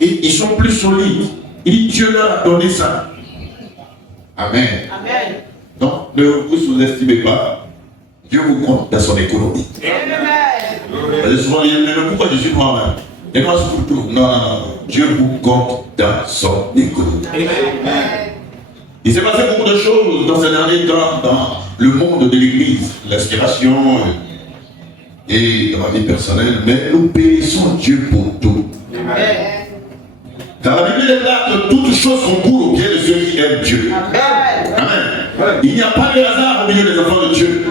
Et ils sont plus solides. Il dit Dieu leur a donné ça. Amen. Amen. Donc ne vous sous-estimez pas. Dieu vous compte dans son économie. Amen. Souvent, il y a pourquoi je suis moi-même. Et moi, je tout. Non, non, non. Dieu vous compte dans son économie. Amen. Il s'est passé beaucoup de choses dans ces derniers temps dans le monde de l'église, l'inspiration et dans ma vie personnelle, mais nous bénissons Dieu pour tout. Amen. Car la Bible déclare que toutes choses concourent au bien de ceux qui aiment Dieu. Amen. Amen. Il n'y a pas de hasard au milieu des enfants de Dieu.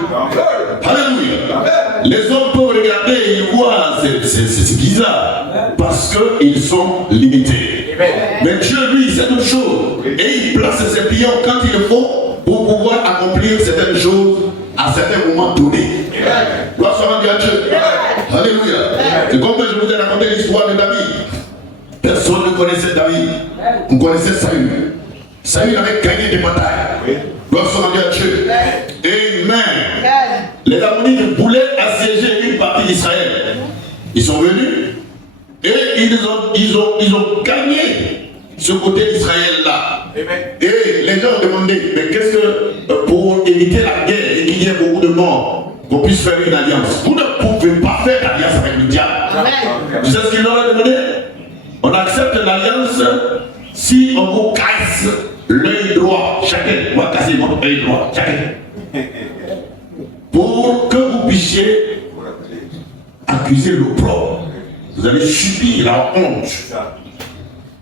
Alléluia. Les hommes peuvent regarder et ils voient, c'est bizarre, parce qu'ils sont limités. Mais Dieu, lui, c'est une chose. Et il place ses clients quand il le faut pour pouvoir accomplir certaines choses à certains moments donnés. Gloire soit rendue à Dieu. Alléluia. C'est comme je vous ai raconté l'histoire de David. Personne ne connaissait David. Vous connaissez Saül. Saül avait gagné des batailles. Gloire soit rendue à Dieu. Amen. Les Ammonites voulaient assiéger une partie d'Israël. Ils sont venus et ils ont gagné ce côté d'Israël-là. Et les gens ont demandé, mais qu'est-ce que pour éviter la guerre et qu'il y ait beaucoup de morts, qu'on puisse faire une alliance. Vous ne pouvez pas faire l'alliance avec le diable. Vous savez ce qu'ils leur ont demandé? On accepte l'alliance si on vous casse l'œil droit, chacun. On va casser votre œil droit, chacun. Pour que vous puissiez accuser l'opprobre. Vous allez subir la honte.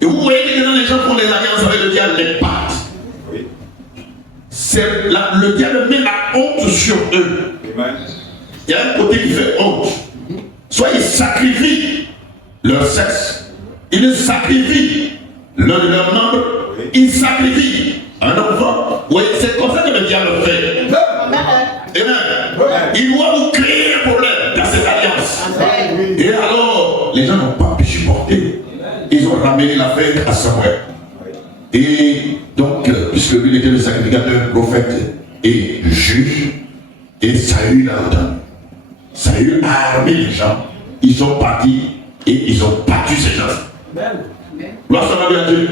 Et vous voyez que les gens font des alliances avec le diable, les pactes. Le diable met la honte sur eux. Il y a un côté qui fait honte. Soit ils sacrifient leur sexe, ils sacrifient l'un de leurs membres, ils sacrifient un enfant. Oui, c'est comme ça que le diable fait. Amen. Il doit vous créer un problème dans cette alliance. Et alors, les gens n'ont pas pu supporter. Ils ont ramené l'affaire à Samuel. Et donc, puisque lui était le sacrificateur, prophète et juge, et Saül a entendu. Saül a armé les gens. Ils sont partis et ils ont battu ces gens. Gloire soit à Dieu.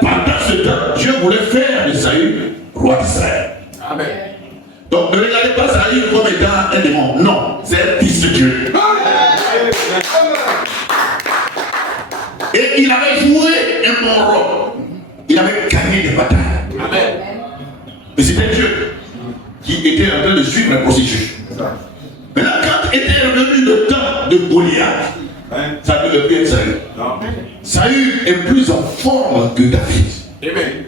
Pendant ce temps, Dieu voulait faire de Saül roi d'Israël. Amen. Donc ne regardez pas Saül comme étant un démon. Non, c'est un fils de Dieu. Et il avait joué un bon rôle. Il avait gagné des batailles. Amen. Mais c'était Dieu qui était en train de suivre le processus. Maintenant, quand était revenu le temps de Goliath, ça ne devait plus être Saül. Saül est plus en forme que David. Amen.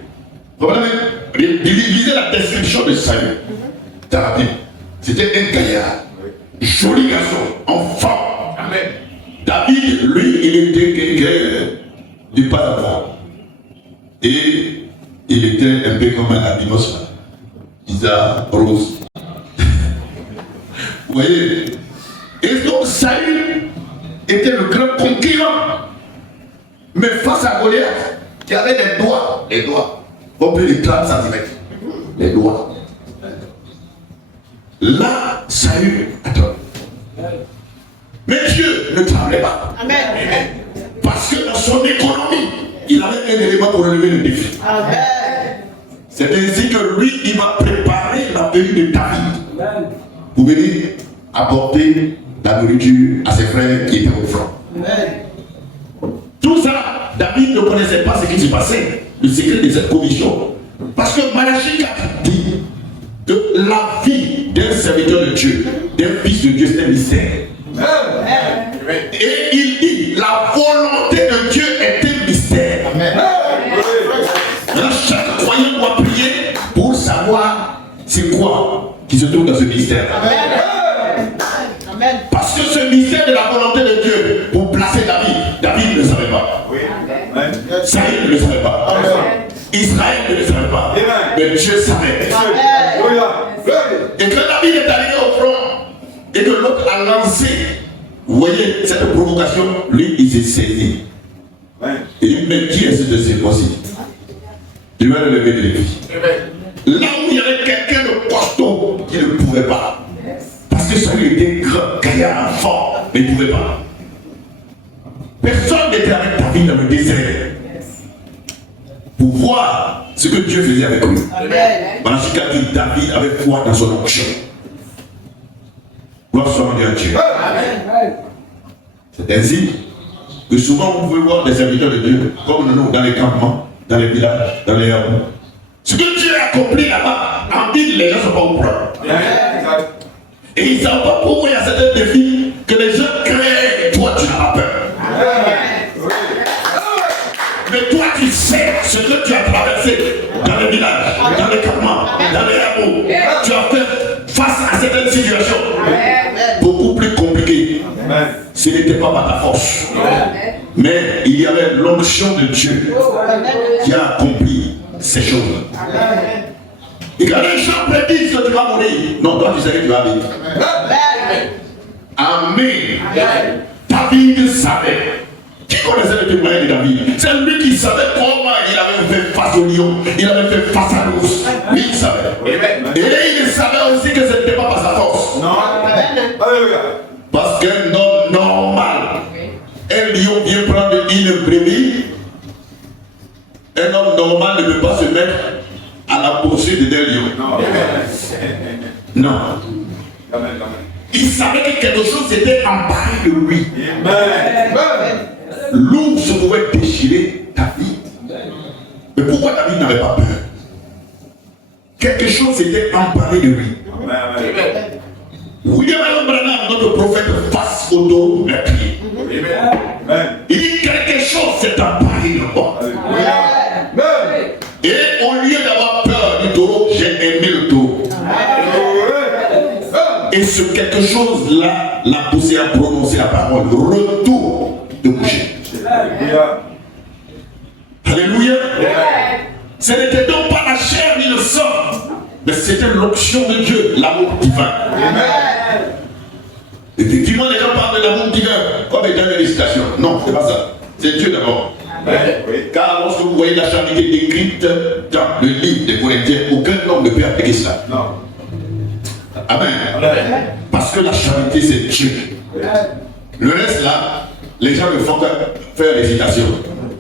Lisez la description de Saül. C'était un gaillard, joli garçon, en forme. Amen. David, lui, il était quelqu'un du pas d'avant. Et il était un peu comme un albinos, Isa Rose. Vous voyez? Et donc Saül était le grand conquérant. Mais face à Goliath, qui avait des doigts, au plus de 30 cm. Les doigts. Là, Saül, attends. Mais Dieu ne tremblait pas. Amen. Parce que dans son économie, il avait un élément pour relever le défi. Amen. C'est ainsi que lui, il va préparer la venue de David pour venir apporter la nourriture à ses frères qui étaient au front. Amen. Tout ça, David ne connaissait pas ce qui se passait, le secret de cette commission. Parce que Malachie 4 dit que la vie d'un serviteur de Dieu, d'un fils de Dieu, c'est un mystère. Et il dit, la volonté de Dieu est un mystère. Amen. Là, chaque croyant doit prier pour savoir c'est quoi qui se trouve dans ce mystère. Amen. Parce que ce mystère de la volonté de Dieu, pour placer David ne le savait pas. Saül ne le savait pas. Amen. Israël ne le savait pas. Amen. Mais Dieu savait. Amen. Et quand David est arrivé au front et que l'autre a lancé, vous voyez cette provocation, lui il s'est saisi. Il dit, mais qui est ce circoncis? Tu vas le lever de défi. Là où il y avait quelqu'un de costaud qui ne pouvait pas. Parce que Saül était grand, gaillard, fort, mais il ne pouvait pas. Personne n'était était avec David dans le désert pour voir ce que Dieu faisait avec lui. Voilà ce qu'a dit David avec foi dans son onction. Gloire soit rendue à Dieu. C'est ainsi que souvent vous pouvez voir des serviteurs de Dieu, comme nous, dans les campements, dans les villages, dans les hameaux. Ce que Dieu a accompli là-bas, en ville, les gens ne sont pas au courant. Et ils ne savent pas pourquoi il y a certains défis que les gens créent et toi tu n'as pas peur. Mais toi tu sais ce que tu as traversé dans les villages, dans les campements, dans les hameaux. Tu as fait face à certaines situations beaucoup plus compliquées. Ce n'était pas par ta force. Mais il y avait l'onction de Dieu qui a accompli ces choses. Et quand les gens prédisent que tu vas mourir, non, toi tu sais que tu vas vivre. Amen. David savait. Qui connaissait le témoignage de David? C'est lui qui savait comment il avait fait face au lion, il avait fait face à l'ours. Lui il savait. Et il savait aussi que ce n'était pas par sa force. Non. Parce qu'un homme normal, un lion vient prendre une brebis. Un homme normal ne peut pas se mettre à la poursuite d'un lion. Non. Il savait que quelque chose s'était emparé de lui. L'ours pouvait déchirer David. Mais pourquoi David n'avait pas peur? Quelque chose s'était emparé de lui. William Branham, notre prophète, face au dos de pied. Il dit quelque chose s'est emparé de moi. Et au lieu d'avoir peur du taureau, j'ai aimé le taureau. Et ce quelque chose-là l'a poussé à prononcer la parole retour de coucher. Alléluia. Ce n'était donc pas la chair ni le sang, mais c'était l'option de Dieu, l'amour divin. Effectivement, les gens parlent de l'amour divin comme étant une hésitation. Non, c'est pas ça. C'est Dieu d'abord. Car lorsque vous voyez la charité décrite dans le livre des Corinthiens, aucun homme ne peut appliquer cela. Non. Amen. Parce que la charité, c'est Dieu. Le reste là, les gens me font faire hésitation.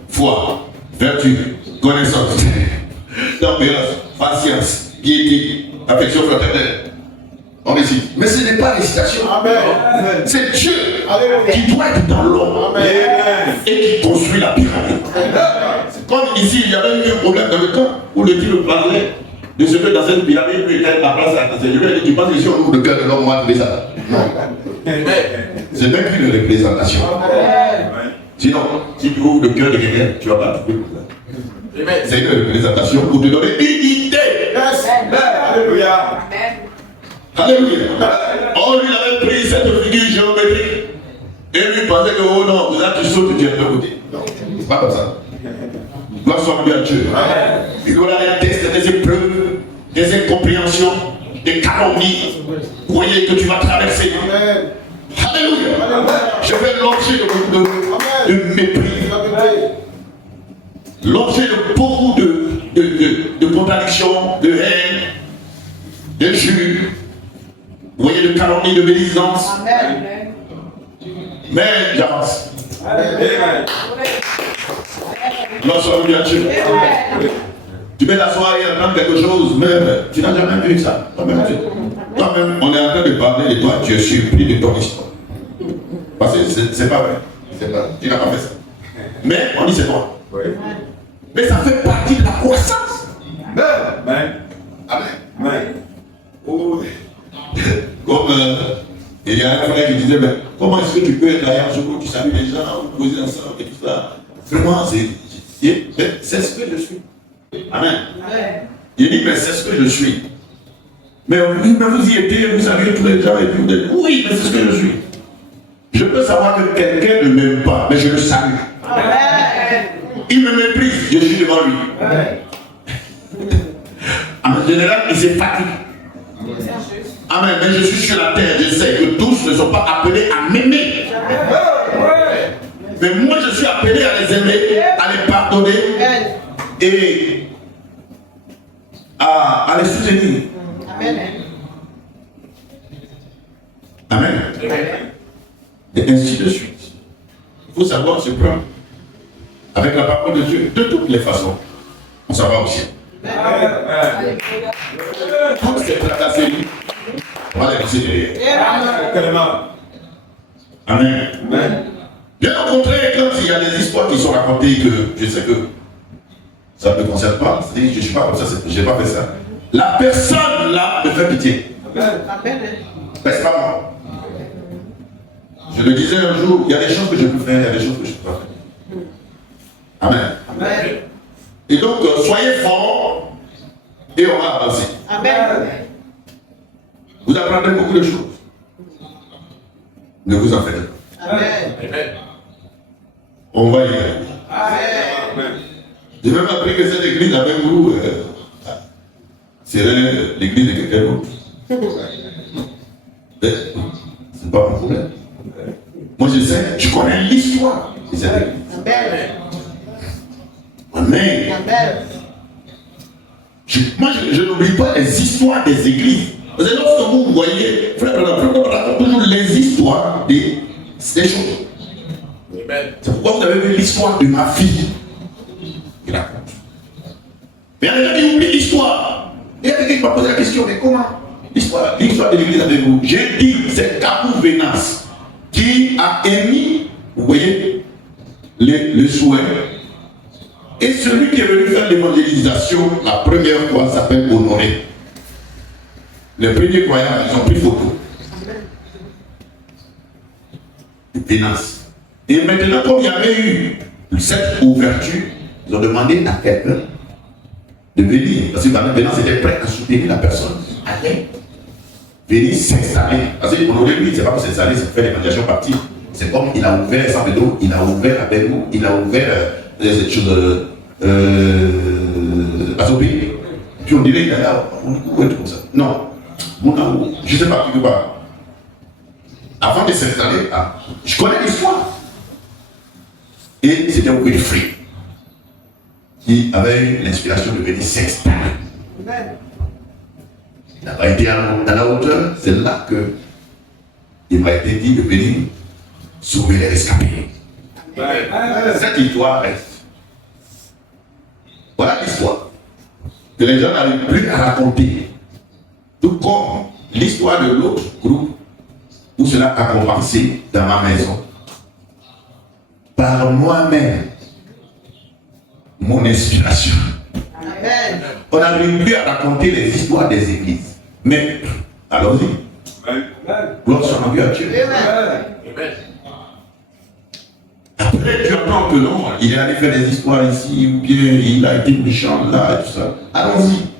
Foi, vertu, connaissance, tempérance, patience, piété, affection fraternelle. On hésite. Mais ce n'est pas l'hésitation. C'est Dieu qui doit être dans l'homme et qui construit la pyramide. Comme ici, il y avait eu un problème dans le temps où le Dieu parlait de ce que dans cette pyramide, il y a la place à Dieu. Tu penses que si on ouvre le cœur de l'homme, on va trouver ça? Non. C'est même plus une représentation. Sinon, si tu ouvres le cœur de quelqu'un, tu ne vas pas trouver ça. C'est une représentation pour te donner une idée. Alléluia. Alléluia. Oh, lui, il avait pris cette figure géométrique et lui pensait que, oh non, là tu sautes, tu es de l'autre côté. Non, c'est pas comme ça. Gloire soit rendue à Dieu. Il y aura des tests, des épreuves, des incompréhensions, des calomnies. Vous voyez que tu vas traverser. Alléluia. Je fais l'objet de mépris. L'objet de beaucoup de contradictions, de haine, d'injures. Vous voyez, de calomnie, de médisance. Mais j'avance. Gloire soit rendue à Dieu. Tu mets la soirée et entendre quelque chose, mais tu n'as jamais vu ça. Toi-même, on est en train de parler de toi, tu es surpris de ton histoire. Parce que c'est pas vrai. Tu n'as pas fait ça. Mais on dit c'est toi. Mais ça fait partie de la croissance. Amen. Amen. Comme il y a un frère qui disait, mais comment est-ce que tu peux être là, tu salues les gens, vous posez ensemble et tout ça. Vraiment, c'est ce que je suis. Amen. Il dit, mais c'est ce que je suis. Mais oui, mais vous y étiez, vous saluez tous les gens et puis vous dites, oui, mais c'est ce que je suis. Je peux savoir que quelqu'un ne m'aime pas, mais je le salue. Il me méprise, je suis devant lui. En général, il se fatigue. Amen. Mais je suis sur la terre, je sais que tous ne sont pas appelés à m'aimer. Mais moi, je suis appelé à les aimer, à les pardonner et à les soutenir. Amen. Et ainsi de suite. Il faut savoir ce plan. avec la parole de Dieu, de toutes les façons, on s'en va au ciel. Toutes ces tracasseries, on va les laisser derrière. Amen. Bien au contraire, quand il y a des histoires qui sont racontées que je sais que ça ne me concerne pas, c'est-à-dire que je ne suis pas comme ça, je n'ai pas fait ça. La personne là me fait pitié. Mais c'est pas moi. Je le disais un jour, il y a des choses que je peux faire, il y a des choses que je ne peux pas faire. Amen. Et donc, soyez forts et on va avancer. Amen. Vous apprendrez beaucoup de choses. Ne vous en faites pas. Amen. On va y aller. Amen. J'ai même appris que cette église avec vous serait l'église de quelqu'un d'autre. C'est pas mon problème. Moi je sais, je connais l'histoire de cette église. Amen. Moi je n'oublie pas les histoires des églises. Parce que lorsque vous voyez, frère, raconte toujours les histoires des choses. C'est pourquoi vous avez vu l'histoire de ma fille. Il raconte. Mais il y a des gens qui oublient l'histoire. Il y a quelqu'un qui m'a posé la question, mais comment l'histoire de l'église avec vous? J'ai dit, c'est Capou Vénas qui a émis, vous voyez, le souhait. Et celui qui est venu faire l'évangélisation la première fois s'appelle Honoré. Les premiers croyants, ils ont pris photo. Vénas. Et maintenant, comme il y avait eu cette ouverture, ils ont demandé à quelqu'un de venir. Parce que Vénas était prêt à soutenir la personne. Allez, venir s'installer. Parce qu'on aurait dit, c'est pas pour s'installer, c'est pour faire l'évangélisation partie. C'est comme il a ouvert Saint-Pédro, il a ouvert Abelou, il a ouvert les choses à son pays. Puis on dirait, il est là, où est-ce comme ça? Non. Je ne sais pas, quelque part. Avant de s'installer, je connais l'histoire. Et c'était Wilfrid qui avait eu l'inspiration de venir s'installer. Il n'a pas été à la hauteur, c'est là que il m'a été dit de venir sauver les rescapés. Cette histoire reste. Voilà l'histoire que les gens n'arrivent plus à raconter. Tout comme l'histoire de l'autre groupe où cela a commencé dans ma maison. Par moi-même, mon inspiration. Amen. On n'arrive plus à raconter les histoires des églises. Mais, allons-y. Gloire soit rendue à Dieu. Amen. Après, tu entends que non, il est allé faire des histoires ici, ou bien il a été méchant là, et tout ça. Allons-y.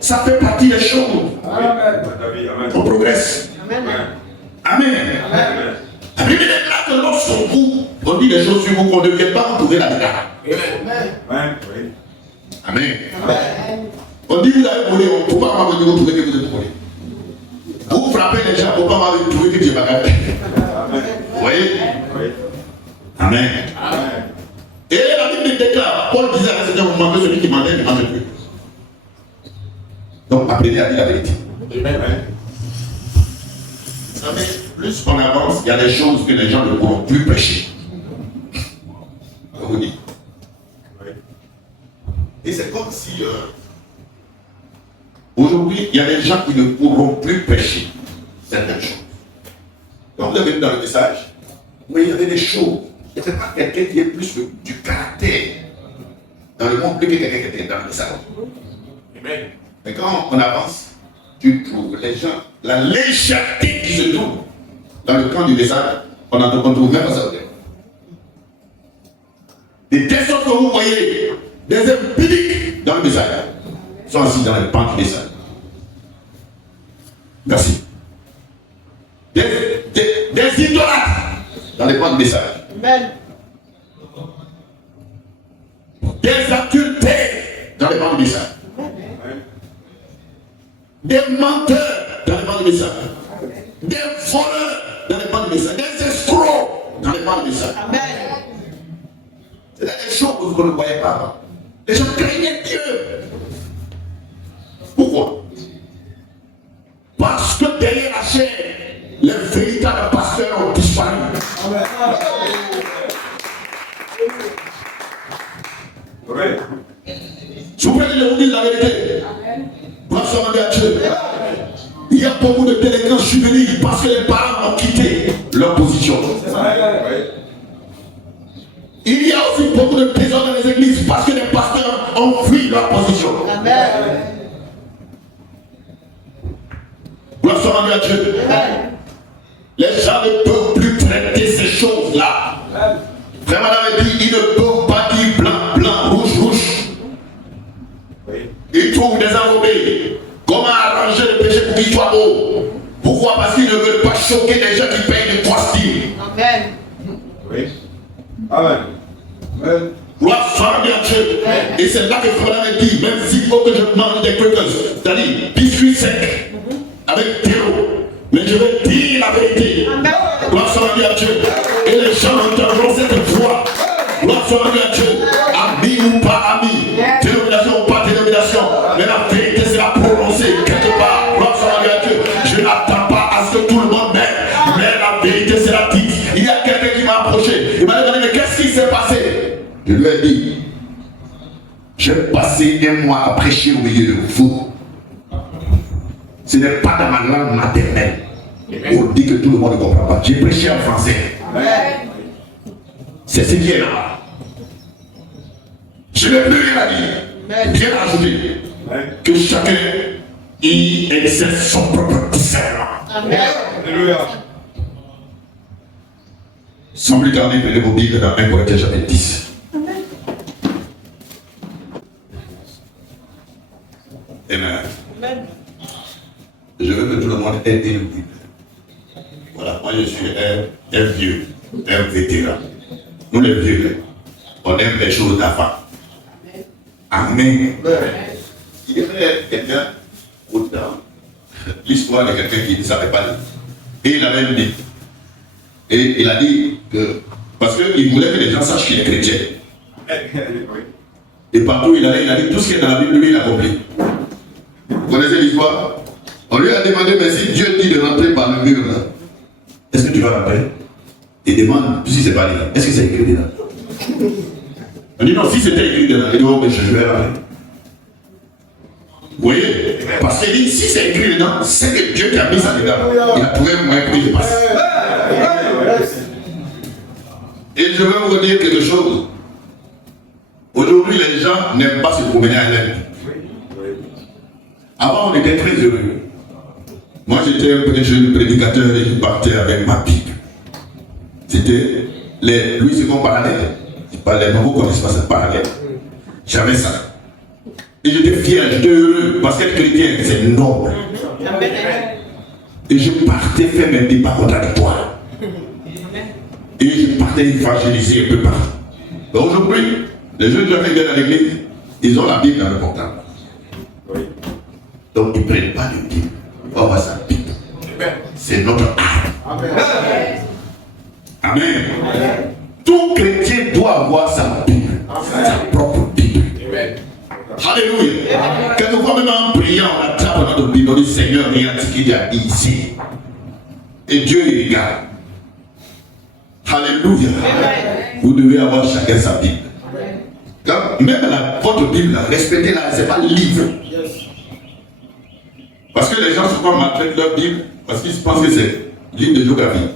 Ça fait partie des choses. On progresse. Amen. Amen. La Bible est là que lorsqu'on vous, on dit des choses sur vous qu'on ne devient pas retrouver la déclaration. Amen. On dit vous avez volé, on ne peut pas avoir venir retrouver que vous êtes volé. Vous frappez les gens, on ne peut pas avoir retrouver que Dieu va gagner. Vous voyez? Amen. Et la Bible déclare, Paul disait à un certain moment que celui qui m'en ne mange plus. Donc apprenez à dire la vérité. Vous savez, plus on avance, il y a des choses que les gens ne pourront plus prêcher. Je vous dis. Et c'est comme si aujourd'hui, il y a des gens qui ne pourront plus prêcher certaines choses. Quand vous avez vu dans le message, oui, il y avait des choses. Ce n'est pas quelqu'un qui est plus du caractère dans le monde plus que quelqu'un qui était dans le message. Mais quand on avance, tu trouves les gens, la légèreté qui se trouve dans le camp du message, on trouve même pas ça. Des telles sortes que vous voyez, des empiriques dans le message, sont assis dans le camp du message. Merci. Des idolâtres dans le camp du message. Amen. Des adultères dans le camp du message. Des menteurs dans les bancs de message, des voleurs dans les bancs de message, des escrocs dans les bancs de message. Amen. C'est des choses que vous ne voyez pas. Les gens craignaient Dieu. Pourquoi? Parce que derrière la chair, les véritables pasteurs ont disparu. Je vous dire la vérité. Gloire soit rendue à Dieu. Il y a beaucoup de délinquants juvéniles parce que les parents ont quitté leur position. Il y a aussi beaucoup de prisons dans les églises parce que les pasteurs ont fui leur position. Amen. Gloire soit rendue à Dieu. Les gens ne peuvent plus traiter ces choses-là. Frère Madame a dit, ils ne peuvent pas dire blanc, blanc, rouge, rouge. Ils trouvent des enrobés. Comment arranger le péché pour qu'il soit beau? Pourquoi? Parce qu'ils ne veulent pas choquer les gens qui payent des costumes. Amen. Oui. Amen. Amen. Gloire soit rendue à Dieu. Et c'est là que Frère Madame a dit, même s'il faut que je mange des crackers, c'est-à-dire biscuits secs, avec terreau, mais je vais dire la vérité. Gloire soit rendue à Dieu. Et les gens entendront cette voix. Gloire soit rendue à Dieu. Ami ou pas ami, dénomination ou pas dénomination, mais la vérité sera prononcée quelque part. Gloire soit rendue à Dieu. Je n'attends pas à ce que tout le monde m'aime, mais la vérité sera dite. Il y a quelqu'un qui m'a approché. Il m'a demandé, mais qu'est-ce qui s'est passé? Je lui ai dit, j'ai passé un mois à prêcher au milieu de vous. Ce n'est pas dans ma langue maternelle. On dit que tout le monde ne comprend pas. J'ai prêché en français. C'est ce qui est là. Je n'ai plus rien à dire. Bien ajouté. Que chacun y exerce son propre discernement. Alléluia. Sans plus tarder, prenez vos Bibles dans 1 Corinthiens chapitre 10. Amen. Je veux que tout le monde ait une Bible. Voilà, moi je suis un vieux, un vétéran. Nous les vieux, on aime les choses d'avant. Amen. Il y avait quelqu'un, autant, l'histoire de quelqu'un qui ne savait pas lire. Et il avait dit. Et il a dit que, parce qu'il voulait que les gens sachent qu'il est chrétien. Et partout il allait, il a dit tout ce qui est dans la Bible, lui il a compris. Vous connaissez l'histoire? On lui a demandé, mais si Dieu dit de rentrer par le mur là, est-ce que tu vas rentrer? Il demande, si c'est pas là, est-ce que c'est écrit dedans? On dit non, si c'était écrit dedans, il dit, oh, mais je vais rentrer. Vous voyez? Parce qu'il dit, si c'est écrit dedans, c'est que Dieu qui a mis ça dedans. Il a trouvé un moyen que je passe. Et je veux vous dire quelque chose. Aujourd'hui, les gens n'aiment pas se promener à l'aide. Avant, on était très heureux. Moi, j'étais un jeune prédicateur et je partais avec ma Bible. C'était les Louis II parallèles. Les nouveaux connaissent pas ce parallèle. J'avais ça. Et j'étais fier, j'étais heureux parce qu'être chrétien, c'est noble. Et je partais faire mes débats contradictoires. Et je partais évangéliser un peu partout. Aujourd'hui, les jeunes gens qui viennent à l'église, ils ont la Bible dans le portable. Donc ils ne prennent pas de Bible. On va sa Bible. C'est notre art. Amen. Tout chrétien doit avoir sa Bible. Sa propre Bible. Alléluia. Quelquefois même en priant, on attrape notre Bible. On dit Seigneur, regarde ce qu'il y a ici. Et Dieu il regarde. Alléluia. Vous devez avoir chacun sa Bible. Même votre Bible, respectez-la, ce n'est pas le livre. Parce que les gens souvent maltraitent leur Bible parce qu'ils pensent que c'est livre de géographie.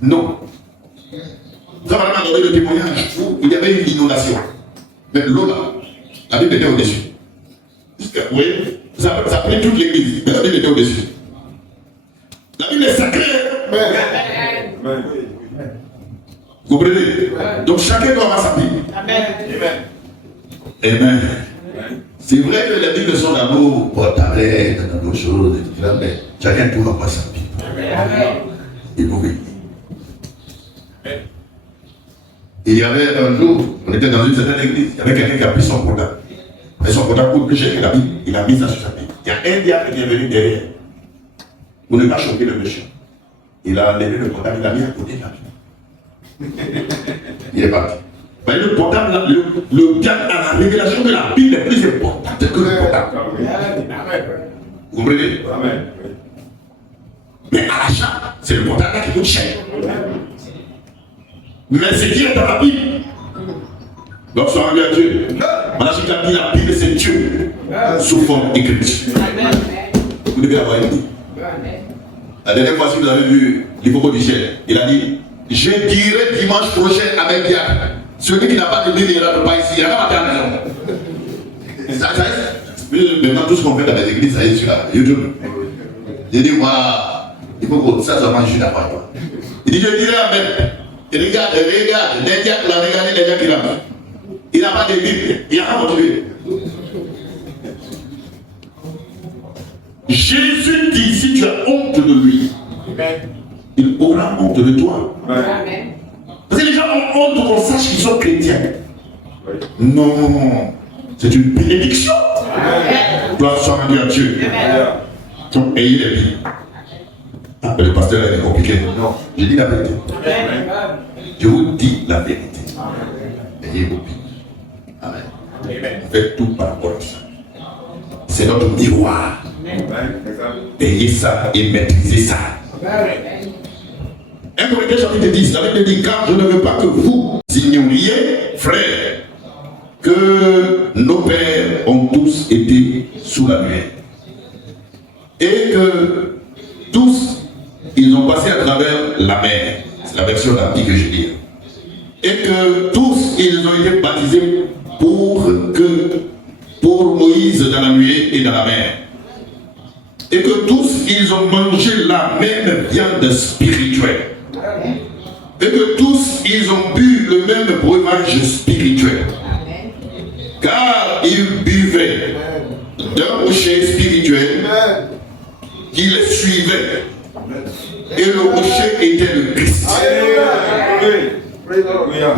Non. Ça va vraiment donner le témoignage où il y avait une inondation. Mais l'eau là, la Bible était au-dessus. Vous voyez, ça a pris toute l'église, mais la Bible était au-dessus. La Bible est sacrée. Vous comprenez? Donc chacun doit avoir sa Bible. Amen. Amen. C'est vrai que les Bibles sont dans nos portables, dans nos choses, mais chacun doit avoir sa Bible. Et vous voyez. Il y avait un jour, on était dans une certaine église, il y avait quelqu'un qui a pris son portable. Mais son portable coûte plus cher que la Bible. Il a mis ça sur sa Bible. Il y a un diable qui est venu derrière. Pour ne pas choquer le méchant. Il a enlevé le portable, il l'a mis à côté de la Bible. Il est parti. Mais le portable, le diable a la révélation que la Bible est plus importante que le portable. Vous comprenez? Mais à l'achat, c'est le portable qui coûte cher. Mais ce qui est dans la Bible, Donc, sois rendu à Dieu. Maintenant, je t'ai dit, la Bible, c'est Dieu sous forme écrite. Vous devez avoir une idée. La dernière fois, si vous avez vu l'hypocrite du ciel, il a dit, je dirai dimanche prochain avec Diable, celui qui n'a pas de Bible, il ne rentre pas ici, il n'a pas à la maison. Maintenant, tout ce qu'on fait dans les églises, ça y est sur YouTube. J'ai dit, voilà, l'hypocrite, ça mange juste après toi. Il dit, je dirai amen. Et regarde, les diacres, regardez les diacres qu'il a. Il n'a pas de Bible, il n'a pas de Bible. Jésus dit, si tu as honte de lui, il aura honte de toi. Parce que les gens ont honte qu'on sache qu'ils sont chrétiens. Non, c'est une bénédiction. Gloire soit rendue à Dieu. Donc, ayez les Bibles. Ah, le pasteur est compliqué. Non, je dis la vérité. Je vous dis la vérité. Ayez vos Bibles. Amen. Faites tout par rapport à ça. C'est notre miroir. Ayez ça et maîtrisez ça. 1 Corinthiens chapitre 10, la Bible dit, car je ne veux pas que vous ignoriez, frères, que nos pères ont tous été sous la nuée. Et que tous, ils ont passé à travers la mer. C'est la version d'Antique que je lis. Et que tous, ils ont été baptisés pour Moïse dans la nuée et dans la mer. Et que tous, ils ont mangé la même viande spirituelle. Et que tous, ils ont bu le même breuvage spirituel. Car ils buvaient d'un rocher spirituel qui les suivait. Et le rocher était le Christ.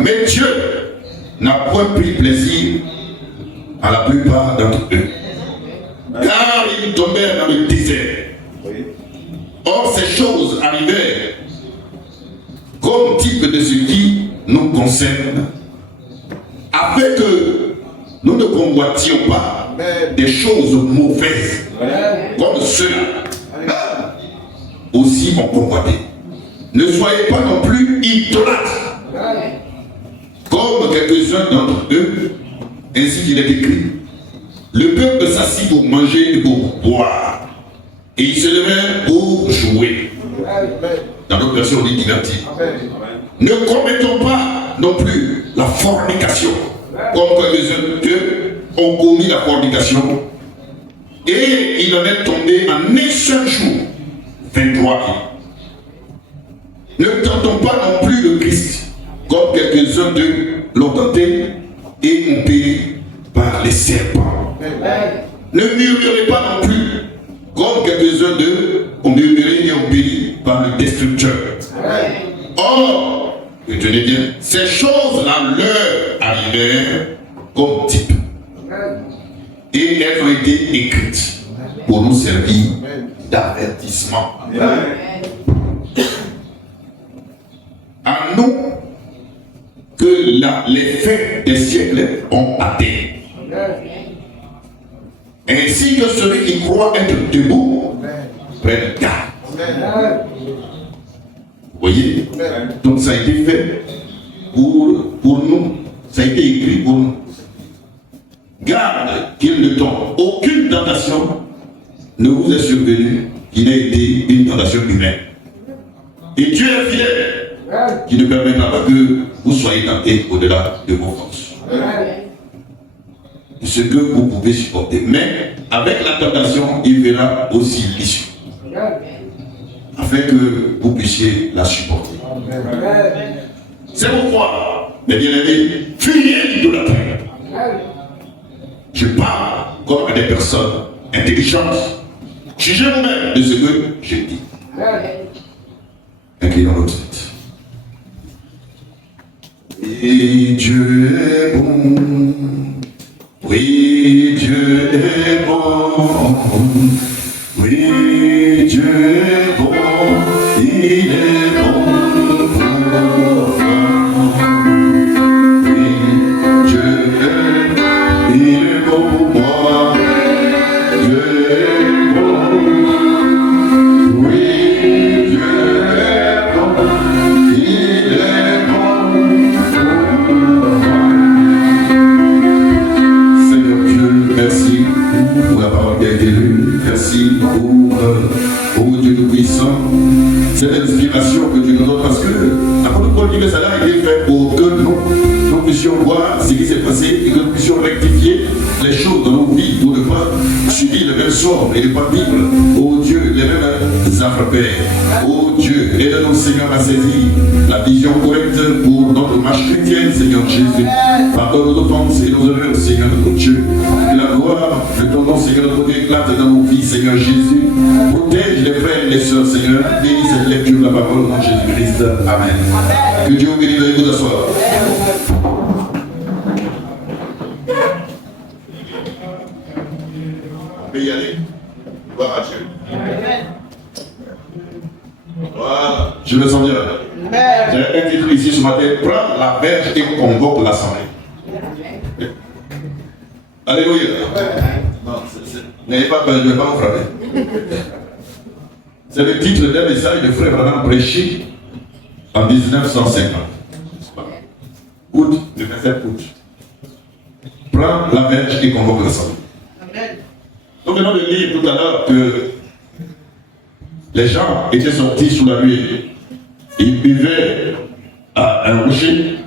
Mais Dieu n'a point pris plaisir à la plupart d'entre eux. Car ils tombèrent dans le désert. Or, ces choses arrivèrent comme type de ce qui nous concerne, afin que nous ne convoitions pas des choses mauvaises, comme ceux-là aussi ont convoité. Ne soyez pas non plus idolâtres, comme quelques-uns d'entre eux, ainsi qu'il est écrit. Le peuple s'assit pour manger et pour boire, et ils se levèrent pour jouer. Dans notre version, on dit divertir. Ne commettons pas non plus la fornication, comme quelques-uns d'eux ont commis la fornication, et il en est tombé en un seul jour 23 000. Ne tentons pas non plus le Christ, comme quelques-uns d'eux l'ont tenté et ont péri par les serpents. Ne murmurez pas non plus, comme quelques-uns d'eux ont murmuré et ont péri par le destructeur. Or, retenez bien, ces choses-là leur arrivèrent comme type. Et elles ont été écrites pour nous servir d'avertissement. À nous que les faits des siècles ont atteint. Ainsi que celui qui croit être debout prenne garde. Vous voyez? Donc ça a été fait pour nous. Ça a été écrit pour nous. Garde qu'il ne tombe. Aucune tentation ne vous est survenue qui n'ait été une tentation humaine. Et Dieu est fidèle, qui ne permettra pas que vous soyez tentés au-delà de vos forces. Ce que vous pouvez supporter. Mais avec la tentation, il verra aussi l'issue. Afin que vous puissiez la supporter. C'est pourquoi, mes bien-aimés, fuyez l'idolâtrie. Je parle comme à des personnes intelligentes. Jugez vous-même de ce que je dis. Inclinons notre tête. Et Dieu est bon. Oui, Dieu est bon. Oui, Dieu est bon. Il est bon. voir ce qui s'est passé et que nous puissions rectifier les choses dans nos vies pour ne pas subir le même sort et ne pas vivre, oh Dieu, les mêmes affres, Père. Oh Dieu, aide-nous, Seigneur, à saisir la vision correcte pour notre marche chrétienne, Seigneur Jésus. Pardonne nos offenses et nos erreurs, Seigneur notre Dieu. Que la gloire de ton nom, Seigneur notre Dieu, éclate dans nos vies, Seigneur Jésus. Protège les frères et les sœurs, Seigneur. Bénis cette lecture de la parole au nom de Jésus-Christ. Amen. Que Dieu vous bénisse, veuillez vous asseoir. On peut y aller. Gloire à Dieu. Voilà. Je me sens bien. J'ai un titre ici ce matin. Prends la verge et convoque l'assemblée. Alléluia. Non, n'ayez pas peur, je ne vais pas vous frapper. C'est le titre d'un message de Frère Branham prêché en 1950. Août, le 27 août. Prends la verge et convoque l'assemblée. Nous venons de lire tout à l'heure que les gens étaient sortis sous la nuée. Ils buvaient à un rocher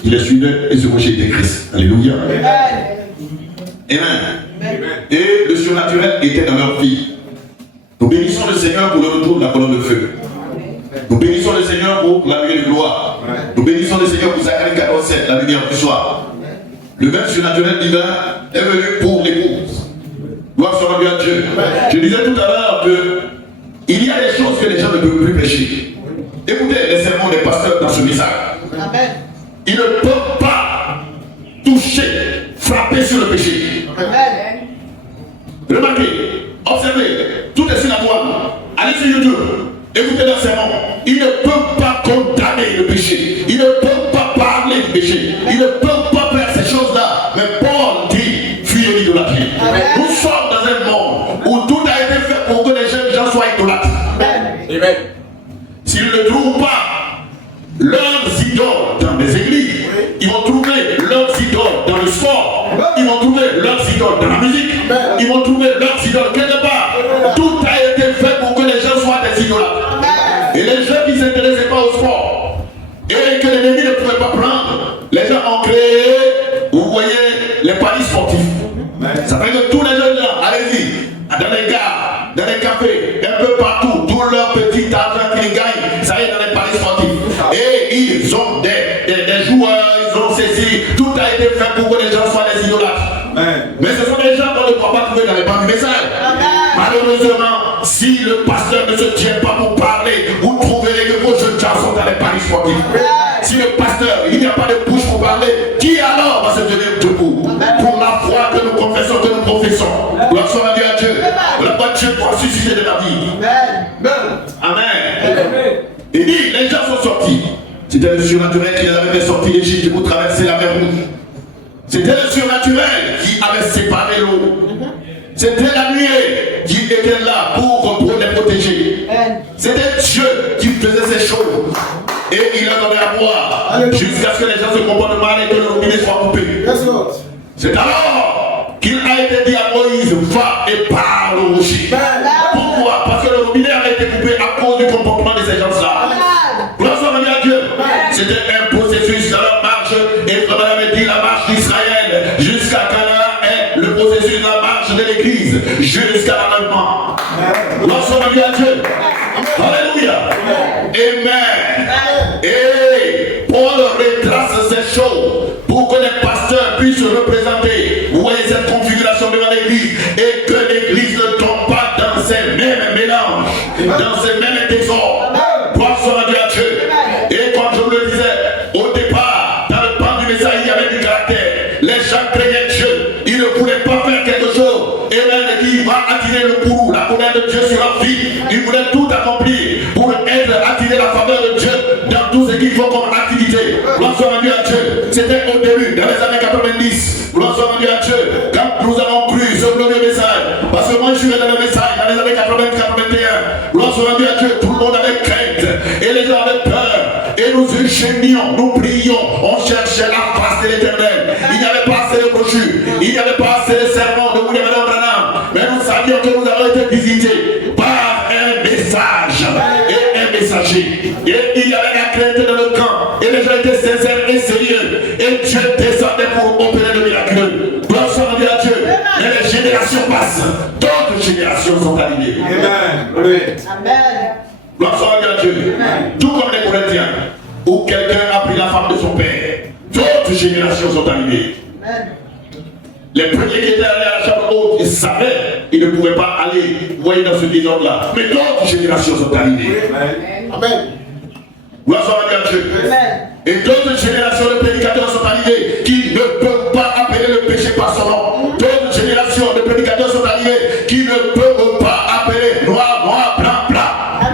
qui les suivait et ce rocher était Christ. Alléluia. Amen. Et le surnaturel était dans leur vie. Nous bénissons le Seigneur pour le retour de la colonne de feu. Nous bénissons le Seigneur pour la nuée de gloire. Nous bénissons le Seigneur pour Zacharie 14:7, la lumière du soir. Le même surnaturel divin est venu pour l'épouse. Gloire soit rendue à Dieu. Je disais tout à l'heure qu'il y a des choses que les gens ne peuvent plus pécher. Écoutez les sermons des pasteurs dans ce message. Amen. Ils ne peuvent pas toucher, frapper sur le péché. Amen. Remarquez, observez, tout est sur la toile. Allez sur YouTube, écoutez leurs sermons. Ils ne peuvent pas condamner le péché. Ils ne peuvent pas parler du péché. Ils ne peuvent pas faire ces choses-là. Mais Paul dit, fuyez l'idolâtrie. Nous sommes dans un monde où tout a été fait pour que les jeunes gens soient idolâtres. Amen. S'ils ne trouvent pas leurs idoles dans les églises, ils vont trouver leurs idoles dans le sport, ils vont trouver leurs idoles dans la musique, ils vont trouver leurs idoles quelque part. Tout a été fait pour que les gens soient des idolâtres. Et les gens qui ne s'intéressaient pas au sport et que l'ennemi ne pouvait pas prendre, les gens ont créé, vous voyez, les paris sportifs. Ça fait que tous les jeunes gens, allez-y, dans les gares, dans les cafés, un peu partout, tout leur petit argent qu'ils gagnent, ça y est dans les paris sportifs. Et ils ont des joueurs, ils ont saisi, tout a été fait pour que les gens soient des idolâtres. Mais ce sont des gens qu'on ne peut pas trouver dans les bancs du message. Malheureusement, si le pasteur ne se tient pas pour parler, vous trouverez que vos jeunes gens sont dans les paris sportifs. Si le pasteur, il n'y a pas de bouche pour parler, qui alors va se tenir debout pour la foi que nous confessons, que nous professons? Gloire soit rendue à Dieu. La voix de Dieu pour susciter de la vie. Amen. Il dit, les gens sont sortis. C'était le surnaturel qui les avait fait sortir d'Égypte pour traverser la mer Rouge. C'était le surnaturel qui avait séparé l'eau. C'était la nuée qui était là pour les protéger. C'était Dieu qui faisait ces choses. Et il a donné à boire jusqu'à ce que les gens se comportent mal et que le robinet soit coupé. C'est alors qu'il a été dit à Moïse, va et parle au rocher. Pourquoi? Parce que le robinet a été coupé à cause du comportement de ces gens-là. Gloire soit rendue à Dieu. C'était un processus dans leur marche. Et comme on avait dit, la marche d'Israël jusqu'à Canaan est le processus de la marche de l'Église jusqu'à l'enlèvement. Gloire soit rendue à Dieu. Alléluia. Amen. Et Paul retrace ces choses pour que les pasteurs puissent représenter, vous voyez, cette configuration devant l'Église et que l'Église ne tombe pas dans ces mêmes mélanges, dans ces mêmes désordres. Gloire soit rendue à Dieu. Et comme je vous le disais, au départ, dans le pan du message, il y avait du caractère. Les gens craignaient Dieu. Ils ne voulaient pas faire quelque chose. Et l'un qui va attirer le courroux, la colère de Dieu sur leur vie. Ils voulaient tout accomplir pour attirer la faveur de Dieu dans tout ce qu'ils font comme activité. Gloire soit rendue à Dieu. C'était au début, dans les années 90. Gloire soit rendue à Dieu. Quand nous avons cru ce glorieux message. Parce que moi je suis dans le message dans les années 80-81. Gloire soit rendue à Dieu. Tout le monde avait crainte. Et les gens avaient peur. Et nous ingénions, nous prions. On cherchait la face de l'Éternel. Il n'y avait pas assez de brochures. Il n'y avait pas assez de sermons de William Branham. Mais nous savions que nous avons été visités par un message et un messager. Et il y avait la crainte dans le camp. Et les gens étaient sincères et sérieux. Et Dieu descendait place, d'autres générations sont arrivées. Amen. Amen. Gloire soit à Dieu. Tout comme les Corinthiens, où quelqu'un a pris la femme de son père, d'autres générations sont arrivées. Amen. Les premiers qui étaient allés à la chambre haute, ils savaient, ils ne pouvaient pas aller, vous voyez, dans ce désordre-là. Mais d'autres générations sont arrivées. Amen. Gloire soit à Dieu. Amen. Et d'autres générations de prédicateurs sont arrivés qui ne peuvent pas appeler le péché par son nom. D'autres générations de prédicateurs sont arrivés qui ne peuvent pas appeler noir, noir, blanc, blanc.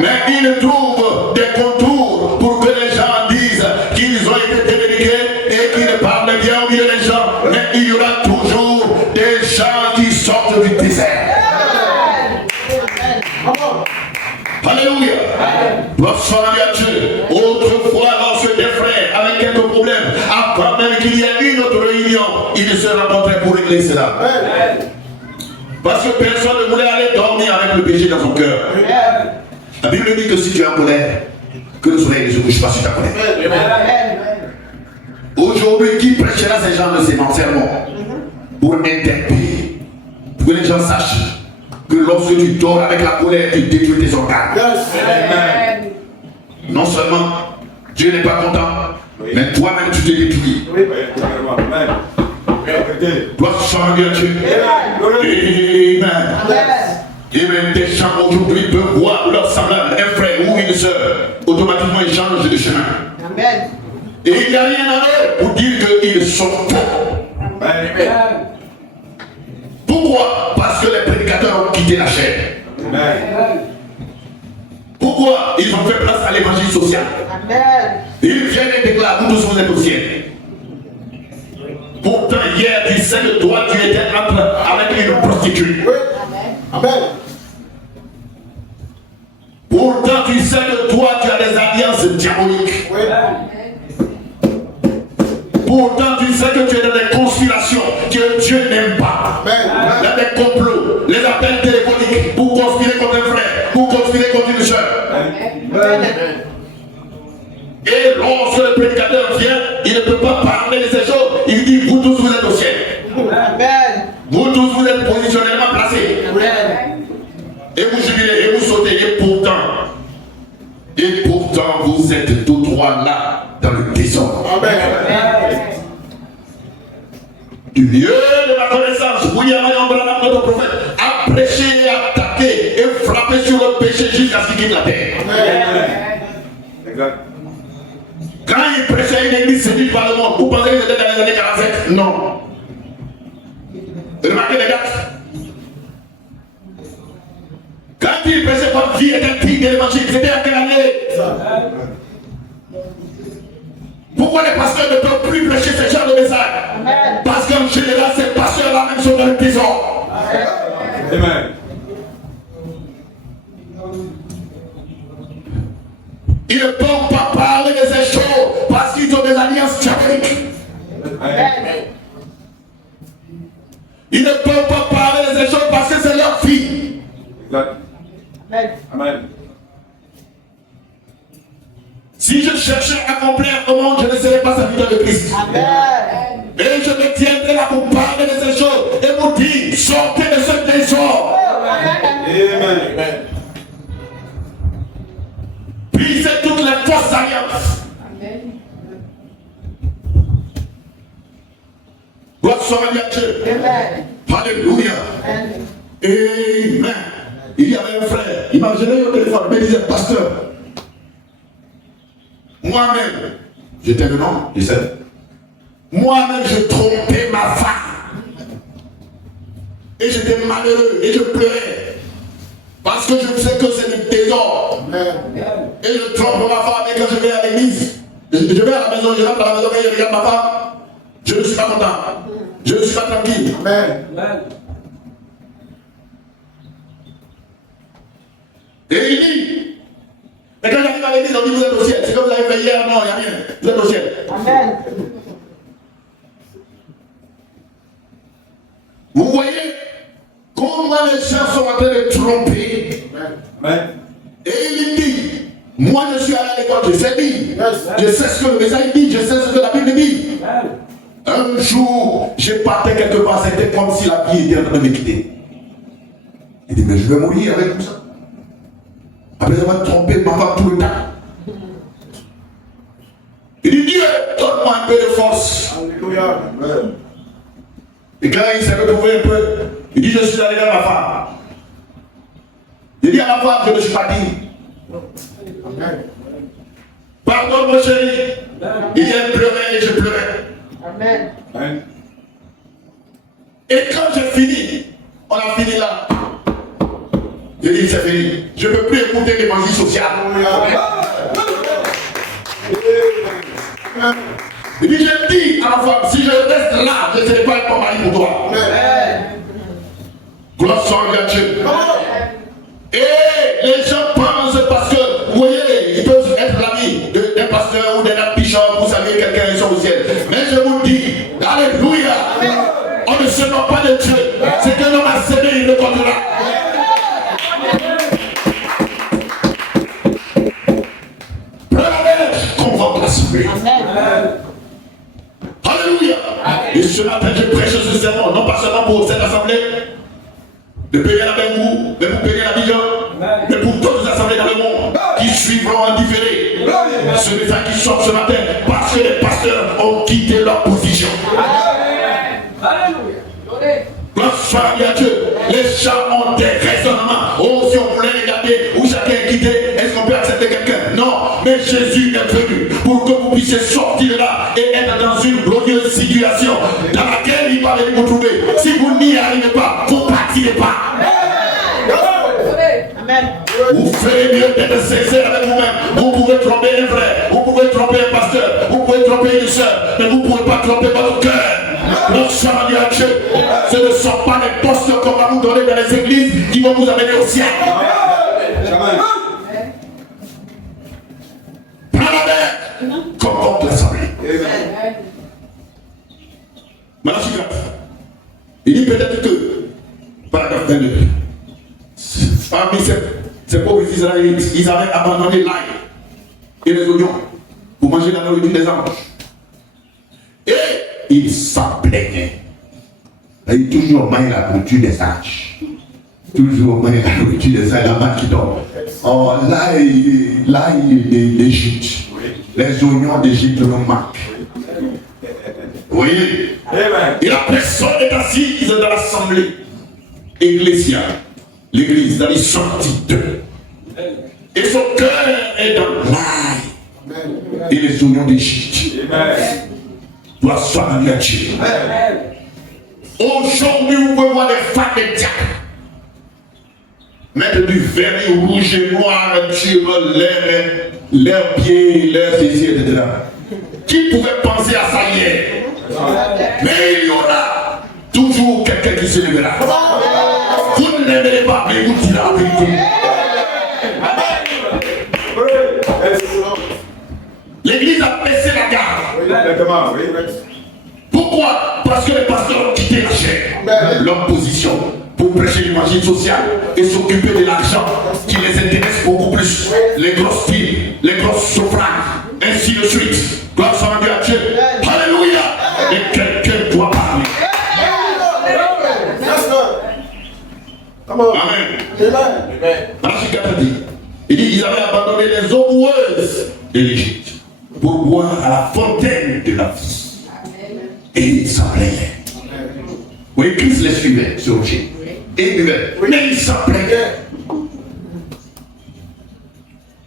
Mais ils trouvent des contours pour que les gens disent qu'ils ont été délégués et qu'ils parlent bien au milieu des gens. Mais il y aura toujours des gens qui sortent du désert. Alléluia. Gloire soit à Dieu. Autrefois, lorsque des frères avaient quelques problèmes, avant même qu'il y ait une autre réunion, ils se rencontraient pour régler cela. Parce que personne ne voulait aller dormir avec le péché dans son cœur. La Bible dit que si tu es en colère, que le soleil ne se couche pas sur ta colère. Aujourd'hui, qui prêchera ces gens de ces sermons pour interpeller, pour que les gens sachent que lorsque tu dors avec la colère, tu détruis tes organes. Amen. Non seulement Dieu n'est pas content, mais toi-même tu te détruis. Amen. Gloire soit à Dieu. Amen. Et même des gens aujourd'hui peuvent voir leur semblable, un frère ou une soeur, automatiquement ils changent de chemin. Amen. Et il n'y a rien à eux pour dire qu'ils sont faux. Pourquoi? Parce que les prédicateurs ont quitté la chair. Pourquoi? Ils ont fait place à l'évangile social. Amen. Ils viennent et déclarent, vous tous vous êtes au ciel. Pourtant hier tu sais que toi tu étais avec une prostituée. Amen. Pourtant tu sais que toi tu as des alliances diaboliques. Pourtant tu sais que tu es dans des conspirations que Dieu n'aime pas. Dans des complots, les appels téléphoniques pour conspirer contre un frère, pour conspirer contre une soeur. Et lorsque le prédicateur vient, il ne peut pas parler de ces choses. Il dit, vous tous vous êtes au ciel. Amen. Vous tous vous êtes positionnellement placés. Amen. Et vous jubilez, et vous sautez, et pourtant vous êtes tous trois là dans le désordre. Du lieu de la connaissance, William Branham, notre prophète, a prêché, attaqué et frappé sur le péché jusqu'à ce qu'il quitte la terre. Quand il prêchait une église séduite par le monde, vous pensez que c'était dans les années 47? Non. Remarquez les dates. Quand il prêchait comme vie était digne de l'évangile, c'était à quelle année? Pourquoi les pasteurs ne peuvent plus prêcher ce genre de message? Parce qu'en général, ces pasteurs-là même sont dans le désordre. Amen. Ils ne peuvent pas parler de ces choses parce qu'ils ont des alliances diaboliques. Ils ne peuvent pas parler de ces choses parce que c'est leur fille. Amen. Si je cherchais à accomplir au monde, je ne serais pas serviteur de Christ. Amen. Et je me tiendrai là pour parler de ces choses et vous dire, sortez de ce désordre. Amen. Brisez toutes les fausses alliances. Gloire soit à Dieu. Amen. Alléluia. Amen. Il y avait un frère, imaginez au téléphone, il me disait, pasteur, moi-même, j'étais le nom, il sait. Moi-même, je trompais ma femme. Et j'étais malheureux et je pleurais. Parce que je sais que c'est le désordre. Et je trompe ma femme et quand je vais à l'église, je vais à la maison, je rentre à la maison et je regarde ma femme, je ne suis pas content. Je ne suis pas tranquille. Amen. Et il dit, mais quand j'arrive à l'église, on dit vous êtes au ciel. C'est comme vous avez fait hier, non, il n'y a rien. Vous êtes au ciel. Amen. Vous voyez comment les gens sont en train de tromper. Amen. Et il dit, moi je suis allé à l'école, je sais dire. Je sais ce que le message dit, je sais ce que la Bible dit. Un jour, je partais quelque part, c'était comme si la vie était en train de me quitter. Il dit, mais je vais mourir avec tout ça. Après avoir trompé ma femme tout le temps. Il dit, Dieu, donne-moi un peu de force. Alléluia. Amen. Et quand il s'est retrouvé un peu, il dit, je suis allé vers ma femme. Il dit à ma femme, je ne me suis pas dit. Amen. Pardon mon chéri. Il dit, elle pleurait et je pleurais. Amen. Amen. Et quand j'ai fini, on a fini là. J'ai dit, c'est fini. Je ne peux plus écouter l'évangile social. Il dit, je dis à ma femme, si je reste là, je ne serai pas un bon mari pour toi. Gloire soit à Dieu. Et les gens pensent parce que, vous voyez, ils peuvent être l'ami d'un pasteur ou d'un bishop, vous savez, quelqu'un, ils sont au ciel. Mais je vous dis, alléluia, on ne se moque pas de Dieu. C'est qu'un homme a sémé, il le comptera. Convoque l'assemblée. Alléluia. Et ce matin, je prêche ce sermon, non pas seulement pour cette assemblée, de payer la même vous, mais pour payer la vision, mais pour toutes les assemblées dans le monde qui suivront en différé ce message qui sort ce matin parce que les pasteurs ont quitté leur position. Alléluia. Gloire soit à Dieu. Les gens ont des raisonnements. Oh, si on voulait regarder où chacun est quitté, est-ce qu'on peut accepter quelqu'un? Non, mais Jésus est venu pour que vous puissiez sortir de là et être dans une glorieuse situation dans laquelle il va vous trouver. Si vous n'y arrivez pas, vous ne partirez pas. Amen. Vous ferez mieux d'être sincère avec vous-même. Vous pouvez tromper un frère, vous pouvez tromper un pasteur, vous pouvez tromper une soeur, mais vous ne pouvez pas tromper votre cœur. Notre chant à Dieu, ce ne sont pas les postes qu'on va vous donner dans les églises qui vont vous amener au ciel. Prends la main, convoque l'assemblée. Malachi 4. Il dit peut-être que, paragraphe 22, parmi ces pauvres Israélites, ils avaient abandonné l'ail et les oignons pour manger la nourriture des anges. Et ils s'en plaignaient. Et toujours manger la nourriture des anges. Toujours manger la nourriture des anges, la main qui tombe. Oh, l'ail d'Égypte. Les oignons d'Égypte nous manquent. Vous voyez? Et la personne est assise dans l'assemblée ecclésiale. L'église, dans les sorties d'eux. Et son cœur est dans l'ail et les oignons d'Égypte. Doit soit à Dieu. Aujourd'hui, vous pouvez voir des femmes de diacres mettre du vernis rouge et noir sur leurs pieds, leurs yeux, etc. Qui pouvait penser à ça hier? Mais il y aura toujours quelqu'un qui se lèvera. Vous ne l'aimerez pas, mais vous direz la vérité. L'église a baissé la garde. Pourquoi? Parce que les pasteurs ont quitté la chair, leur position, pour prêcher l'évangile social et s'occuper de l'argent qui les intéresse beaucoup plus. Les grosses filles, les grosses sopranes, ainsi de suite. Gloire soit à Dieu. Alléluia. Et quelqu'un doit parler. Amen. Malachi 4 dit, il dit, ils avaient abandonné les eaux boueuses de l'Égypte pour boire à la fontaine de la vie. Et ils s'en plaignaient. Oui, Christ les suivait sur le chien. Et ils buvaient. Mais ils s'en plaignaient. Vous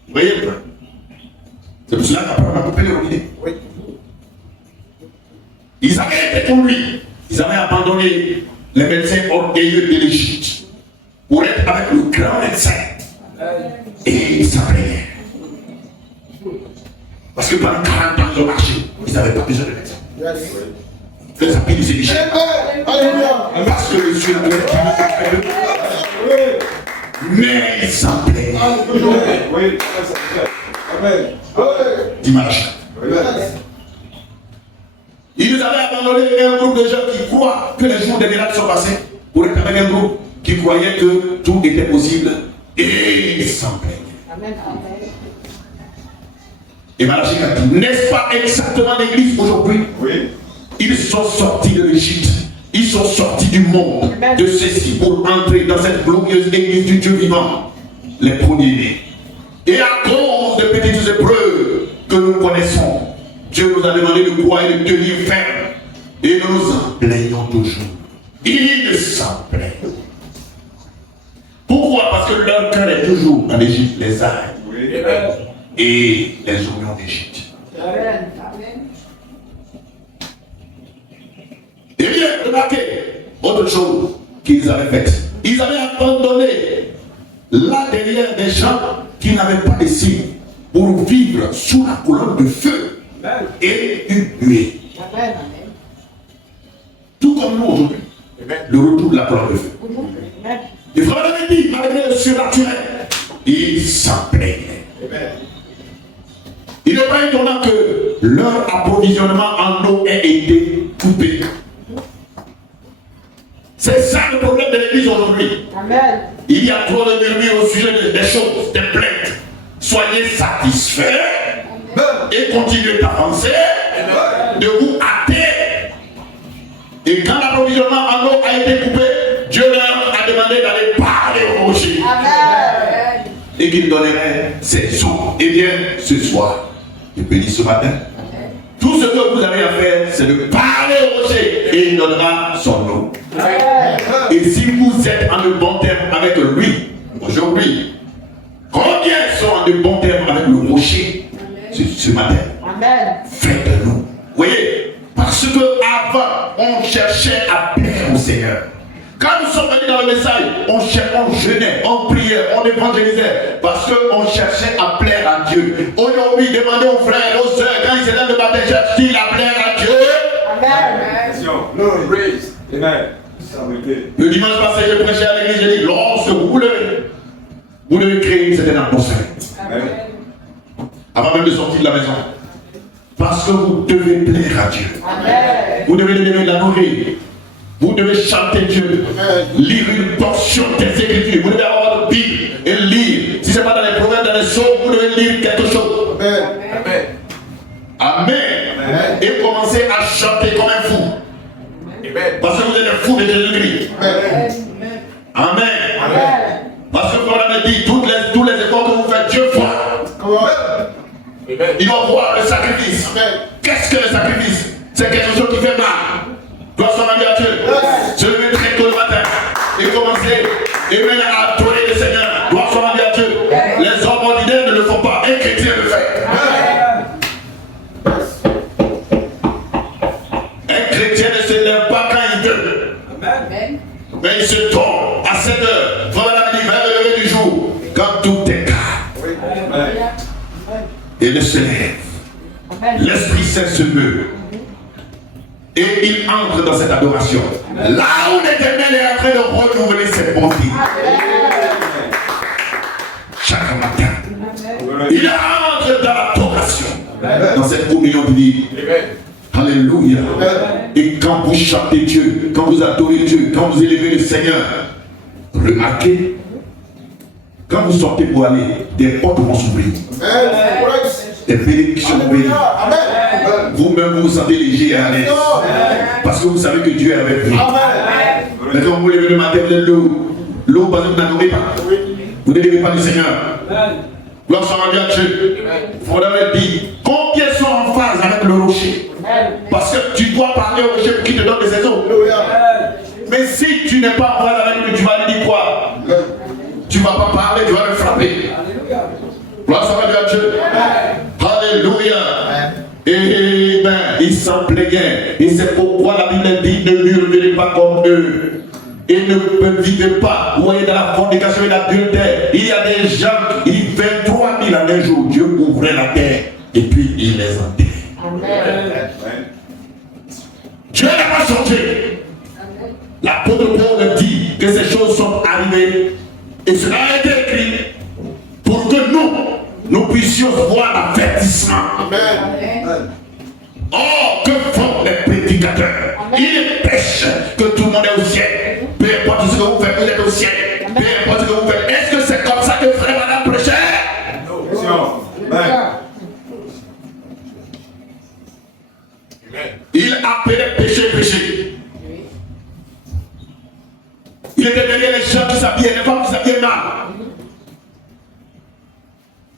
voyez? C'est pour cela qu'après on a coupé les robinets. Ils avaient été pour lui. Ils avaient abandonné les médecins orgueilleux de l'Égypte pour être avec le grand médecin. Et ils s'en plaignaient. Parce que pendant 40 ans, ils ont marché. Ils n'avaient pas besoin de médecin. Les appuis des Égyptiens. Parce que le Dieu de mais ils s'en plaignaient. Dimanche. Ils nous avaient abandonné un groupe de gens qui croient que les jours des miracles sont passés pour être avec un groupe qui croyait que tout était possible et ils s'en plaignaient. Et Malachi a dit, n'est-ce pas exactement l'église aujourd'hui? Oui. Ils sont sortis de l'Égypte Ils sont sortis du monde de ceci pour entrer dans cette glorieuse église du Dieu vivant, les premiers-nés. Et à cause de petites épreuves que nous connaissons, Dieu nous a demandé de croire et de tenir ferme. Et nous nous en plaignons toujours. Il s'en plaint. Pourquoi? Parce que leur cœur est toujours en Égypte, les ailes et les oignons d'Égypte. Et bien, remarquez, autre chose qu'ils avaient faite. Ils avaient abandonné là derrière des gens qui n'avaient pas de signe pour vivre sous la colonne de feu et une huée. Tout comme nous aujourd'hui, le retour de la colonne de feu. Les frères avaient dit, malgré le surnaturel, ils s'en plaignaient. Il n'est pas étonnant que leur approvisionnement en eau ait été coupé. C'est ça le problème de l'église aujourd'hui. Il y a trop de murmures au sujet des choses, des plaintes. Soyez satisfaits et continuez d'avancer, de vous hâter. Et quand l'approvisionnement en eau a été coupé, Dieu leur a demandé d'aller parler au rocher. Et qu'il donnerait ses eaux. Eh bien, ce soir, je bénis ce matin, tout ce que vous avez à faire, c'est de parler au rocher et il donnera son eau. Et si vous êtes en de bons termes avec lui, aujourd'hui, combien sont en de bons termes avec le rocher ce matin? Faites-le. Vous voyez, parce que avant, on cherchait à plaire au Seigneur. Quand nous sommes venus dans le message, on jeûnait, on priait, on évangélisait, parce qu'on cherchait à plaire à Dieu. Aujourd'hui, demandez aux frères et aux sœurs, quand ils se lèvent le matin, cherchent-ils à plaire à Dieu? Amen. Le dimanche passé, je prêchais à l'église, j'ai dit, lorsque vous devez créer une certaine atmosphère. Avant même de sortir de la maison. Parce que vous devez plaire à Dieu. Vous devez l'aimer, l'adorer. Vous devez chanter Dieu, lire une portion des Écritures. Vous devez avoir votre Bible et lire. Si ce n'est pas dans les proverbes, dans les psaumes, vous devez lire quelque chose. Amen. Et commencer à chanter comme un fou. Parce que vous êtes un fou de Jésus-Christ. Amen. Parce que Paul a dit, tous les efforts que vous faites, Dieu voit. Il va voir le sacrifice. Qu'est-ce que le sacrifice? C'est quelque chose qui fait mal. Gloire soit rendue à Dieu. Se lever très tôt le matin et commencer à adorer le Seigneur. Gloire soit rendue à Dieu. Les hommes ordinaires ne le font pas. Un chrétien le fait. Un chrétien ne se lève pas quand il veut. Mais il se tombe à 7 heures. Voilà la vers le lever du jour. Quand tout est calme. Et il se lève. L'Esprit Saint se meut. Et il entre dans cette adoration. Là où l'Éternel est en train de renouveler ses bontés. Chaque matin. Il entre dans l'adoration. Dans cette communion divine. Alléluia. Et quand vous chantez Dieu, quand vous adorez Dieu, quand vous élevez le Seigneur, remarquez, quand vous sortez pour aller, des portes vont s'ouvrir. Des bénédictions vont venir. Vous-même vous vous sentez léger et à l'aise. Parce que vous savez que Dieu est avec vous. Mais quand vous levez le matin, vous êtes l'eau parce que vous n'adorez pas. Vous ne levez pas du Seigneur. Gloire soit rendue à Dieu. Il faudrait dire combien sont en phase avec le rocher. Parce que tu dois parler au rocher qui te donne des saisons. Mais si tu n'es pas en phase avec lui, tu vas lui dire quoi? Tu ne vas pas parler, tu vas le frapper. Gloire soit rendue à Dieu. Alléluia. Amen. Ils s'en plaignaient. Et c'est pourquoi la Bible dit ne murmurez pas comme eux. Et ne vivez pas. Vous voyez, dans la fornication et l'adultère, il y a des gens, il dit 23 000 en un jour. Dieu ouvrait la terre et puis il les enterrait. Dieu n'a pas changé. L'apôtre Paul dit que ces choses sont arrivées et cela a été écrit pour que nous puissions voir l'avertissement. Oh, que font les prédicateurs? Ils pêchent que tout le monde est au ciel. Peu importe ce que vous faites, vous êtes au ciel. Peu importe ce que vous faites. Est-ce que c'est comme ça que frère Madame prêchait? Il appelait péché. était derrière les gens qui s'habillaient, les femmes qui s'habillaient mal.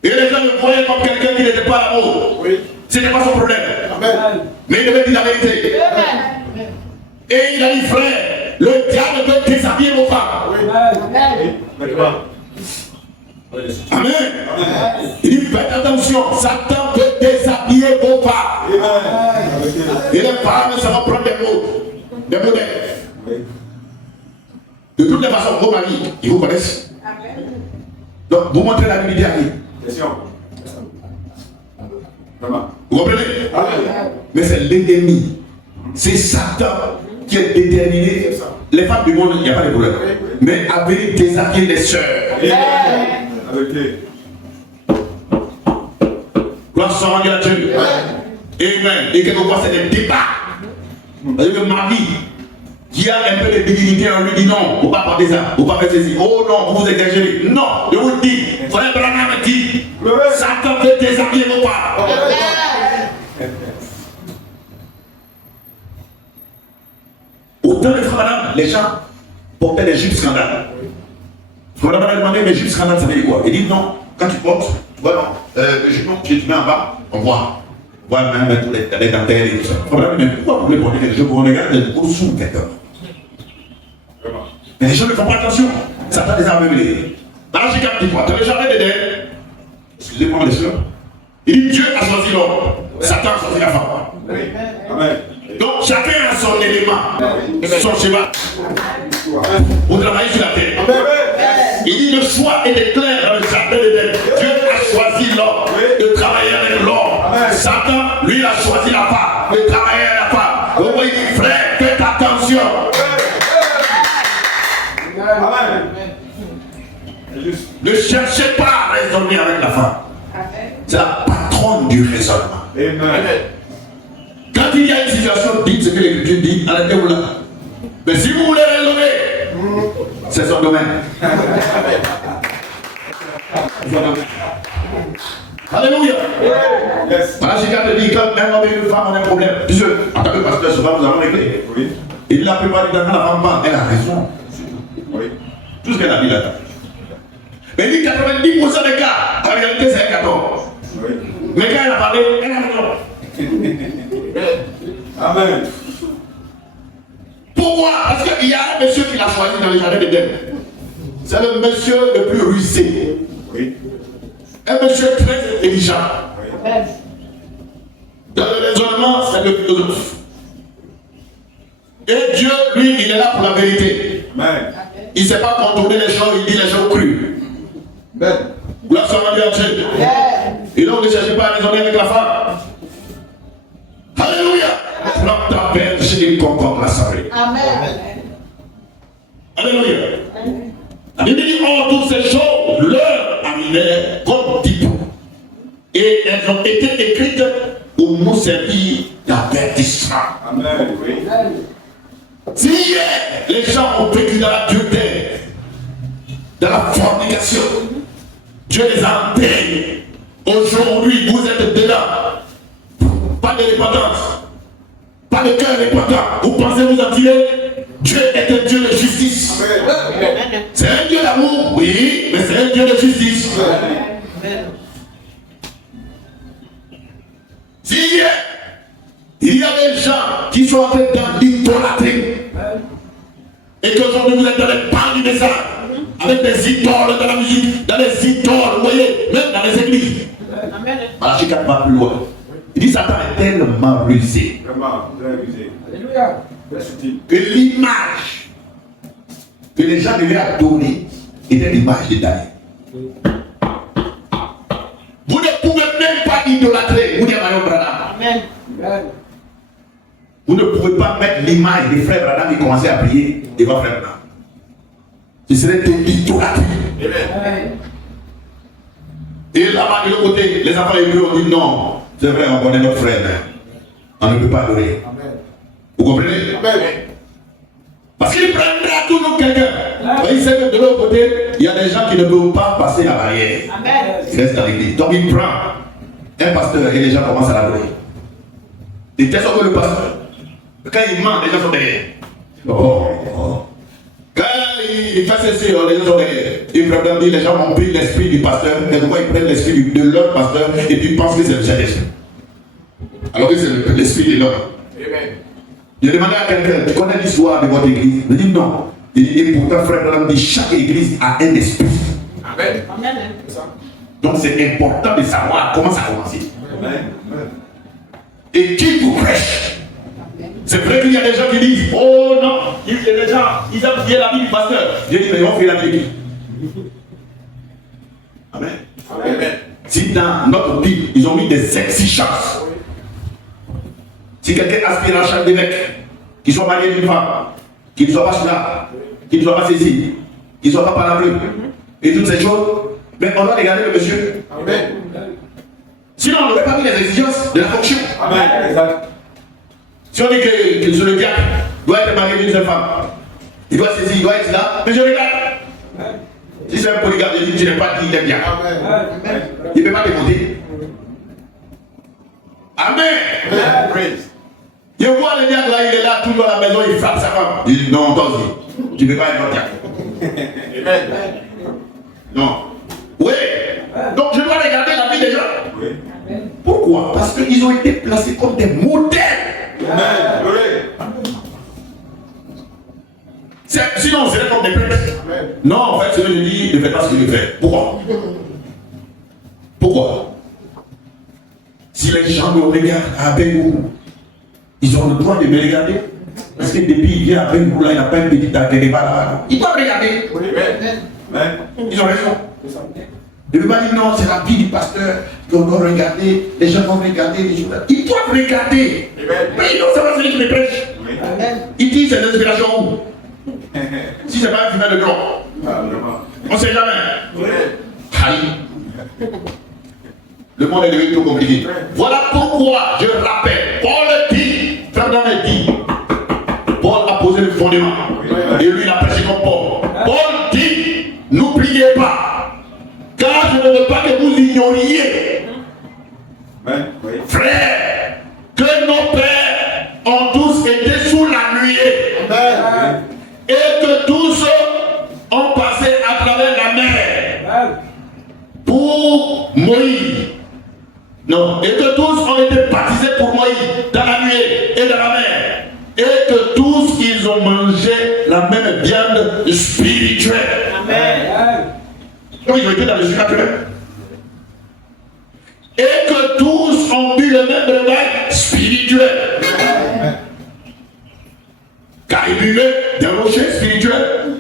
Et les gens le voyaient comme quelqu'un qui n'était pas à la mode. Oui. Ce n'était pas son problème. Amen. Mais il devait dire la vérité. Amen. Et il a dit, frère, le diable veut déshabiller vos femmes. Oui. Amen. Maintenant. Amen. Il dit, faites attention, Satan veut déshabiller vos femmes. Amen. Et les femmes, ça va prendre des mots, des modèles. Oui. De toutes les façons, vos maris, ils vous connaissent. Donc, vous montrez la vérité à qui? Question. Vraiment. Vous comprenez? Amen. Mais c'est l'ennemi. C'est Satan qui est déterminé. Les femmes du monde, il n'y a pas de problème. Mais avec déshabiller les sœurs. Amen. Avec les. Gloire soit rendue à Dieu. Amen. Et quelquefois, c'est des débats. Parce que le mari qui a un peu de dignité, on lui dit non, il ne faut pas porter ça, il ne faut pas faire ceci. Oh non, vous exagérez. Non, je vous le dis. Frère Branham dit, Satan veut déshabiller vos parents. Autant de frères, les gens portaient des jupes scandales. Frère m'a demandé, mais jupes scandales, ça veut dire quoi? Il dit non, quand tu portes, voilà, le jupe, tu mets en bas, on voit. On voit même tous les dentelles et tout ça. Frère, mais pourquoi vous voulez porter quelque chose pour regarder au-dessous quelqu'un? Mais les gens ne font pas attention. Satan les a aveuglés. Dans la Chicago, dis-moi, tu as déjà regardé dedans? Excusez-moi, les soeurs. Il dit Dieu a choisi l'homme, Satan a choisi la femme. Amen. Donc chacun a son élément, son cheval. Vous travaillez sur la terre. Il dit le choix était clair dans le jardin d'Éden. Dieu a choisi l'homme de travailler avec l'homme. Satan, lui, il a choisi la femme de travailler avec la femme. Donc il dit frère, faites attention. Amen. Ne cherchez pas à raisonner avec la femme. C'est la patronne du raisonnement. Amen. Quand il y a une situation, dites ce que l'Écriture dit, arrêtez-vous là. Mais si vous voulez raisonner, c'est son domaine. Alléluia. Yes. Voilà, j'ai qu'à te dire, quand un homme et une femme ont un problème, puisque en tant que pasteur, souvent nous allons régler. Oui. Et la plupart du temps, quand la femme parle, elle a raison. Oui. Tout ce qu'elle a dit là. Mais il dit 90% des cas, en réalité, c'est un 14. Oui. Mais quand elle a parlé, elle a raison. Amen. Pourquoi? Parce qu'il y a un monsieur qui l'a choisi dans le jardin d'Éden. C'est le monsieur le plus rusé. Oui. Un monsieur très intelligent. Oui. Dans le raisonnement, c'est le philosophe. Et Dieu, lui, il est là pour la vérité. Amen. Il ne sait pas contourner les choses, il dit les choses crues. Amen. Gloire soit rendue à Dieu. Et donc ne cherchez pas à raisonner avec la femme. Alléluia. Prends ta verge et concorde l'assemblée. Amen. Alléluia. La Bible dit, oh, toutes ces choses leur arrivèrent comme type. Et elles ont été écrites pour nous servir d'avertissement. Amen. Oui. Si hier, les gens ont vécu dans la dureté, dans la fornication, Dieu les a enterrés. Aujourd'hui, vous êtes dedans. Pas de dépendance. Pas de cœur dépendant. Vous pensez vous en tirer? Dieu est un Dieu de justice. Amen. C'est un Dieu d'amour, oui, mais c'est un Dieu de justice. Si hier, il y a des gens qui sont entrés dans l'idolâtrie, et qu'aujourd'hui vous êtes dans les pans du désert, avec des idoles dans la musique, dans les idoles, vous voyez, même dans les églises. Malachi 4 va plus loin. Il dit Satan est tellement rusé Vraiment, très rusé. Alléluia. Très subtil. que l'image que les gens devaient adorer était l'image de Daniel. Vous ne pouvez même pas idolâtrer, vous dites Mario Branham. Amen. Vous ne pouvez pas mettre l'image des frères Branham qui commençaient à prier devant frère Branham. Ce serait de l'idolâtrie. Amen. Et là-bas de l'autre côté, les enfants hébreux ont dit non, c'est vrai, on connaît notre frère, mais on ne peut pas adorer. Vous comprenez? Parce qu'il prendra toujours quelqu'un. Il sait que de l'autre côté, il y a des gens qui ne peuvent pas passer la barrière. Amen. Il reste dans l'église. Donc il prend un pasteur et les gens commencent à l'adorer. Et telle sorte que le pasteur, quand il ment, les gens sont derrière. Oh. Quand il fait ceci, les gens sont derrière. Il prétend dire les gens ont pris l'esprit du pasteur, et pourquoi ils prennent l'esprit de leur pasteur et puis ils pensent que c'est le Saint-Esprit. Alors que c'est l'esprit de l'homme. J'ai demandé à quelqu'un, tu connais l'histoire de votre église? Il dit non. Il dit, et pourtant, frère Branham dit, chaque église a un esprit. Amen. Donc c'est important de savoir comment ça a commencé. Amen. Et qui vous prêche? C'est vrai qu'il y a des gens qui disent, oh non, il y a des gens, ils ont prié la vie du pasteur. J'ai dit, mais ils vont prier la vie de qui? Amen. Amen. Si dans notre Bible, ils ont mis des exigences. Si quelqu'un aspire à chaque évêque, qu'il soit marié d'une femme, qu'il ne soit pas celui-là, qu'il ne soit pas saisi, qu'il ne soit pas palabreux, et toutes ces choses, mais on doit regarder le monsieur. Amen. Sinon, on n'aurait pas mis les exigences de la fonction. Amen. Exact. Si on dit que sur le diacre doit être marié d'une seule femme, il doit saisir, il doit être là, mais je regarde. Si c'est un polygame, je dis, tu n'es pas dit, il est diacre. Amen. Il ne peut pas te compter. Amen. Amen. Praise. Je vois le diacre là, il est là, toujours à la maison, il frappe sa femme. Il dit, non, toi aussi, tu ne peux pas être un diacre. Amen. Non. Oui. Donc je dois regarder la vie des gens. Oui. Pourquoi? Parce qu'ils ont été placés comme des modèles. Amen. Oui. Sinon, on serait comme des prêtres. Amen. Non, en fait, ce que je dis, ne faites pas ce que je fais. Pourquoi? Pourquoi? Si les gens me regardent à Bengou, ils ont le droit de me regarder. Parce que depuis il vient à Bengou, là, il n'a pas une petite activité là. Ils doivent regarder. Amen. Amen. Ils ont raison. Je ne veux pas dire non, c'est la vie du pasteur qu'on doit regarder, les gens vont regarder, les gens. Ils doivent regarder. Amen. Mais ils doivent savoir celui qui me prêche. Oui. Il dit c'est l'inspiration où? Si c'est pas un final de droit, Ah, vraiment. on ne sait jamais. Oui. Aïe. Le monde est devenu trop compliqué. Voilà pourquoi je rappelle, Paul dit, Ferdinand dit, Paul a posé le fondement. Et lui il a prêché comme Paul. Paul dit, n'oubliez pas, car je ne veux pas que vous ignoriez, Amen. Oui. frères, que nos pères ont tous été sous la nuée. Amen. Et que tous ont passé à travers la mer pour Moïse. Non, et que tous ont été baptisés pour Moïse dans la nuée et dans la mer. Et que tous ils ont mangé la même viande spirituelle. Amen. Donc ils ont été dans le surnaturel. Et que tous ont bu le même breuvage spirituel. Car ils buvaient des rochers spirituels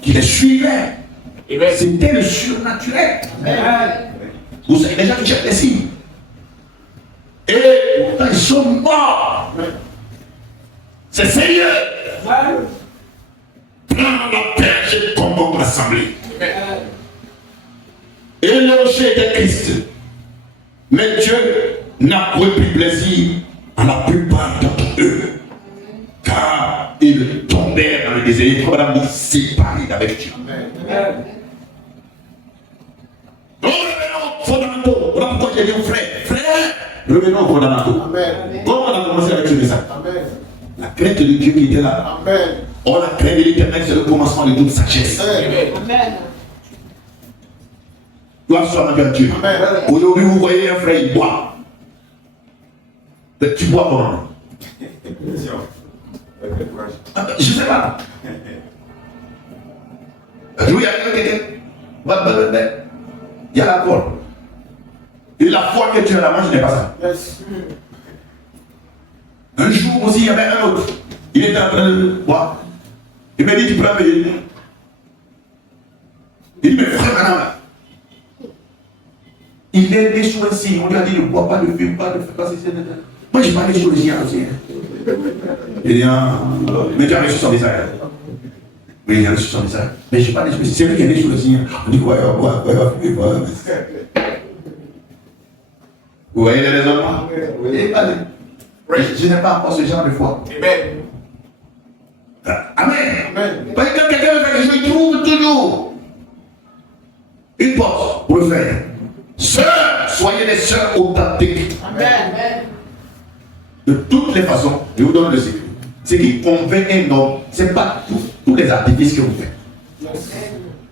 qui les suivaient. C'était le surnaturel. Vous savez, les gens qui cherchent les signes. Et pourtant, ils sont morts. C'est sérieux. Prends la perche et convoque l'assemblée. Et le rocher était Christ. Mais Dieu n'a point pris plaisir à la plupart d'entre eux. Car ils tombèrent dans le désert. Il faut dit séparés d'avec Dieu. Donc revenons aux fondamentaux. Voilà pourquoi j'ai dit aux frères, revenons aux fondamentaux. Comment on a commencé avec ce message? La crainte de Dieu qui était là. Or la crainte de l'Éternel, c'est le commencement de toute sagesse. Gloire soit à Dieu. Aujourd'hui, vous voyez un frère, il boit. Tu bois comment? Je ne sais pas. Un jour, il y a quelqu'un. Il y a la foi. Et la foi que tu as là, moi, je n'ai pas ça. Un jour aussi, il y avait un autre. Il était en train de boire. Il m'a dit, tu peux payer. Il dit, mais frère, madame, il est né sous un signe. On lui a dit, ne bois pas, ne fume pas, ne fais pas ceci. Moi, je parlais sur le signe aussi. Il dit, mais tu as reçu son message. Oui, il a reçu son message. Mais je parle de c'est lui qui est né sur le signe. On dit, ouais. Vous voyez les raisonnements? Et allez. Je n'ai pas encore ce genre de foi. Amen. Parce que quand quelqu'un veut faire quelque chose, il trouve toujours une porte pour le faire. Sœurs, soyez des sœurs authentiques. Amen. De toutes les façons, je vous donne le secret. Ce qui convainc un homme, ce n'est pas tous les artifices que vous faites.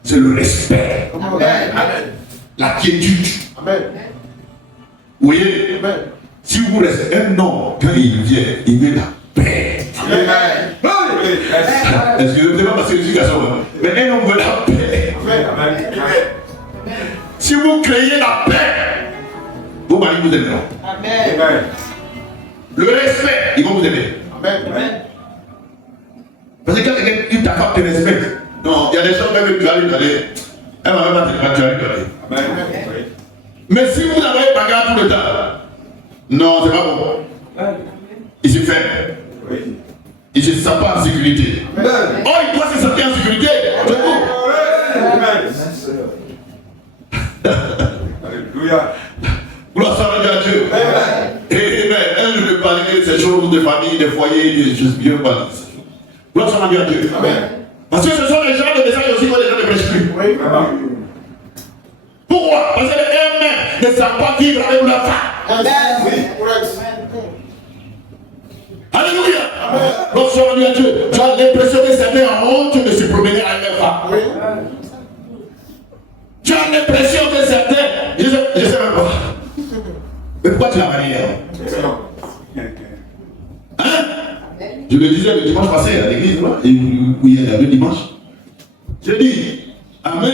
C'est le respect. Amen. La quiétude. Amen. Vous voyez, Amen. si vous restez un homme, quand il vient, il veut la paix. Amen. Est-ce que je ne sais pas parce que je suis garçon, mais un homme veut la paix. Amen. Si vous créez la paix, vos maris vous aimeront. Amen. Le respect, ils vont vous aimer. Amen. Parce que quand quelqu'un, ta femme te respecte, non, il y a des choses même que tu vas lui donner. Elle va même pas te tu vas lui donner. Mais si vous avez bagarre tout le temps, non, c'est pas bon. Il se fait. Il ne se sent pas en sécurité. Oh, il doit se sentir en sécurité. C'est bon. Alléluia. Gloire soit rendue à Dieu. Amen. Un jour de parler de ces choses de famille, de foyers, des choses bien parler. Gloire soit rendue à Dieu. Parce que ce sont les gens de message aussi quand les gens ne prêchent plus. Pourquoi? Parce que les hommes ne savent pas vivre avec leur femme. Alléluia. Gloire soit rendue à Dieu. Tu as l'impression que certains ont honte de se promener avec leur femme. Tu as l'impression que certains, je sais même pas. Mais pourquoi tu l'as marié? Hein? Je le disais le dimanche passé à l'église, il y a 2 dimanches. Je dis, Amen.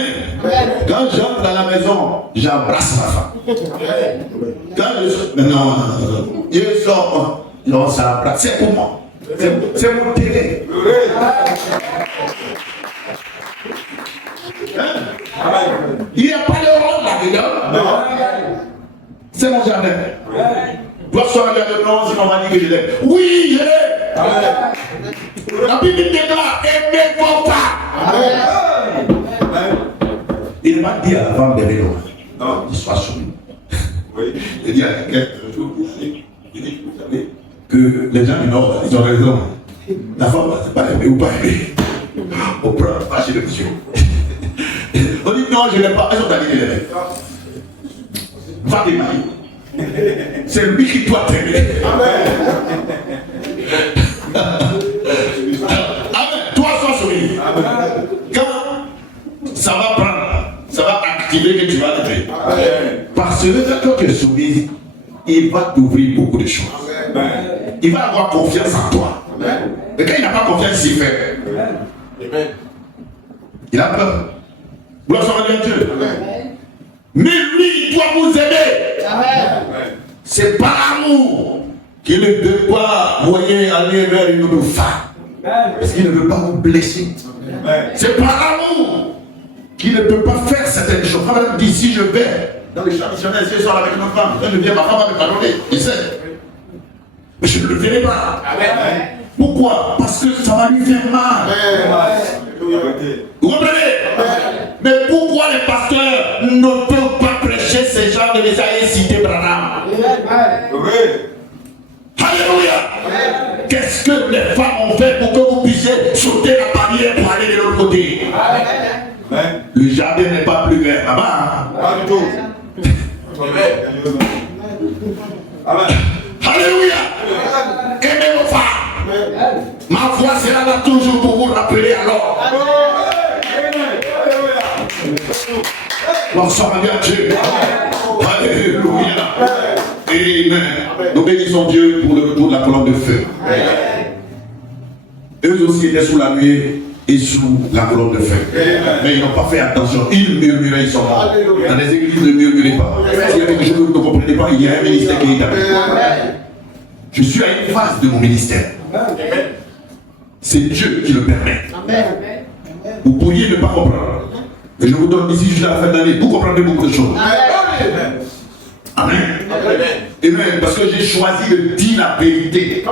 Quand j'entre à la maison, j'embrasse ma femme. Quand je sors, maintenant, je sors, on s'embrasse. C'est pour moi. C'est mon télé. Il n'y a pas de rôle là-dedans. C'est mon jardin. Doit soit regarder non, c'est maman dit que je l'aime. Oui, je l'aime. La Bible déclare aimez vos femmes. Il m'a dit à la femme de vélo. Non, il soit soumis. Il dit à quelqu'un, vous savez, que les gens du Nord, ils ont raison. La femme, c'est pas aimé ou pas aimé. On prend pas chez le monsieur. On dit non, je ne l'aime pas. Elles sont allées l'aimer. Va tes maris. C'est lui qui doit t'aimer. Amen. Toi, sois soumis. Quand ça va prendre, ça va activer que tu vas t'aimer. Parce que quand tu es soumis, il va t'ouvrir beaucoup de choses. Il va avoir confiance en toi. Mais quand il n'a pas confiance, il fait. Il a peur. Gloire soit rendue à Dieu. Mais lui, il doit vous aimer. C'est par amour qu'il ne peut pas voyer aller vers une autre femme. Parce qu'il ne veut pas vous blesser. C'est par amour qu'il ne peut pas faire certaines choses. Quand même dit, si je vais dans les traditionnels, si je sors avec une autre femme, quand je viens, ma femme va me pardonner. Il sait. Mais je ne le verrai pas. Pourquoi? Parce que ça va lui faire mal. Vous comprenez? Mais pourquoi les pasteurs ne peuvent pas prêcher ces genres de messages et citer Branham? Alléluia! Qu'est-ce que les femmes ont fait pour que vous puissiez sauter la barrière pour aller de l'autre côté? Le jardin n'est pas plus vert là-bas. Pas du tout. Alléluia! Aimez vos femmes. Ma voix sera là toujours pour vous rappeler alors. Gloire soit rendue à Dieu. Alléluia. Amen. Nous bénissons Dieu pour le retour de la colonne de feu. Eux aussi étaient sous la nuée et sous la colonne de feu. Mais ils n'ont pas fait attention. Ils murmuraient, ils sont morts. Dans les églises, ne murmurez pas. S'il y a quelque chose que vous ne comprenez pas, il y a un ministère qui est établi. Je suis à une phase de mon ministère. C'est Dieu qui le permet. Vous pourriez ne pas comprendre. Et je vous donne ici jusqu'à la fin de l'année. Vous comprendrez beaucoup de choses. Amen. Amen. Parce que j'ai choisi de dire la vérité.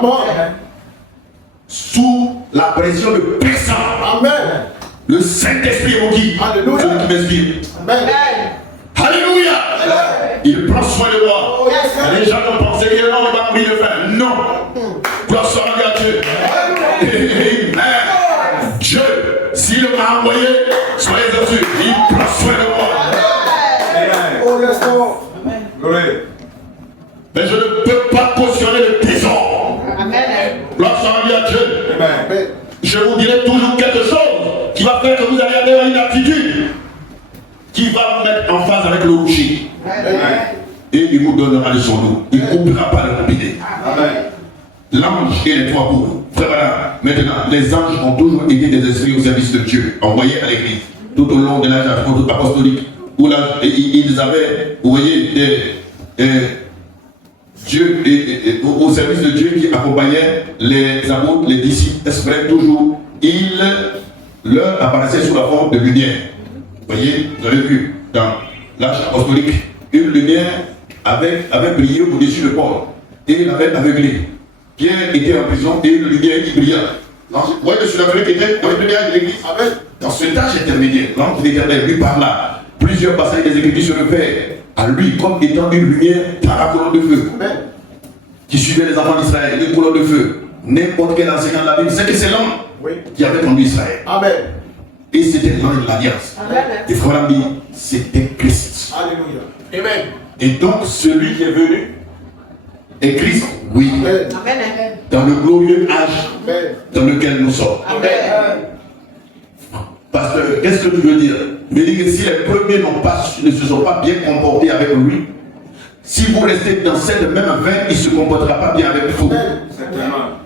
Sous la pression de personne. Amen. Le Saint-Esprit est mon guide. Alléluia. Celui qui m'inspire. Amen. Alléluia. Il prend soin de moi. Les gens ont pensé que non, il va mourir de faim. Non. Gloire soit rendue à Dieu. Amen. Dieu, s'il m'a envoyé, soyez assurés, il prend soin de moi. Mais je ne peux pas cautionner le trésor. Gloire soit rendue à Dieu. Je vous dirai toujours quelque chose qui va faire que vous allez avoir une attitude qui va vous mettre en phase avec le rocher. Et il vous donnera de son eau. Il ne coupera pas le robinet. L'ange et les trois bouts. Frère, voilà. Maintenant, les anges ont toujours été des esprits au service de Dieu, envoyés à l'église, tout au long de l'âge apostolique, où là, ils avaient, vous voyez, Dieu, au service de Dieu qui accompagnait les apôtres, les disciples, exprès toujours, il leur apparaissait sous la forme de lumière. Vous voyez, vous avez vu, dans l'âge apostolique, une lumière avait brillé au-dessus de Paul, et il avait aveuglé. Pierre était en prison et une lumière qui brilla. Vous voyez, sur la qui était dans les lumières de l'église. Dans cet âge intermédiaire, l'ange de l'Éternel lui parla. Plusieurs passages des Écritures se réfèrent à lui comme étant une lumière dans la colonne de feu. Qui suivait les enfants d'Israël, une colonne de feu. N'importe quel enseignant de la Bible, c'est que c'est l'homme qui avait conduit Israël. Amen. Et c'était l'ange de l'Alliance. Et frère ami, c'était Christ. Alléluia. Amen. Et donc celui qui est venu est Christ, oui. Amen. Dans le glorieux âge dans lequel nous sommes. Amen. Pasteur, qu'est-ce que tu veux dire? Je veux dire que si les premiers ne se sont pas bien comportés avec lui, si vous restez dans cette même veine, il ne se comportera pas bien avec vous.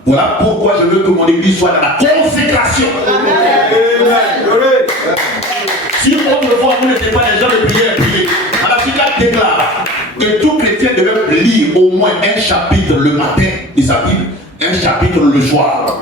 Voilà pourquoi je veux que mon église soit dans la consécration. Si autrefois vous n'étiez pas des gens de prière, prier, alors Pilate déclare que tout chrétien devait lire au moins un chapitre le matin de sa Bible, un chapitre le soir.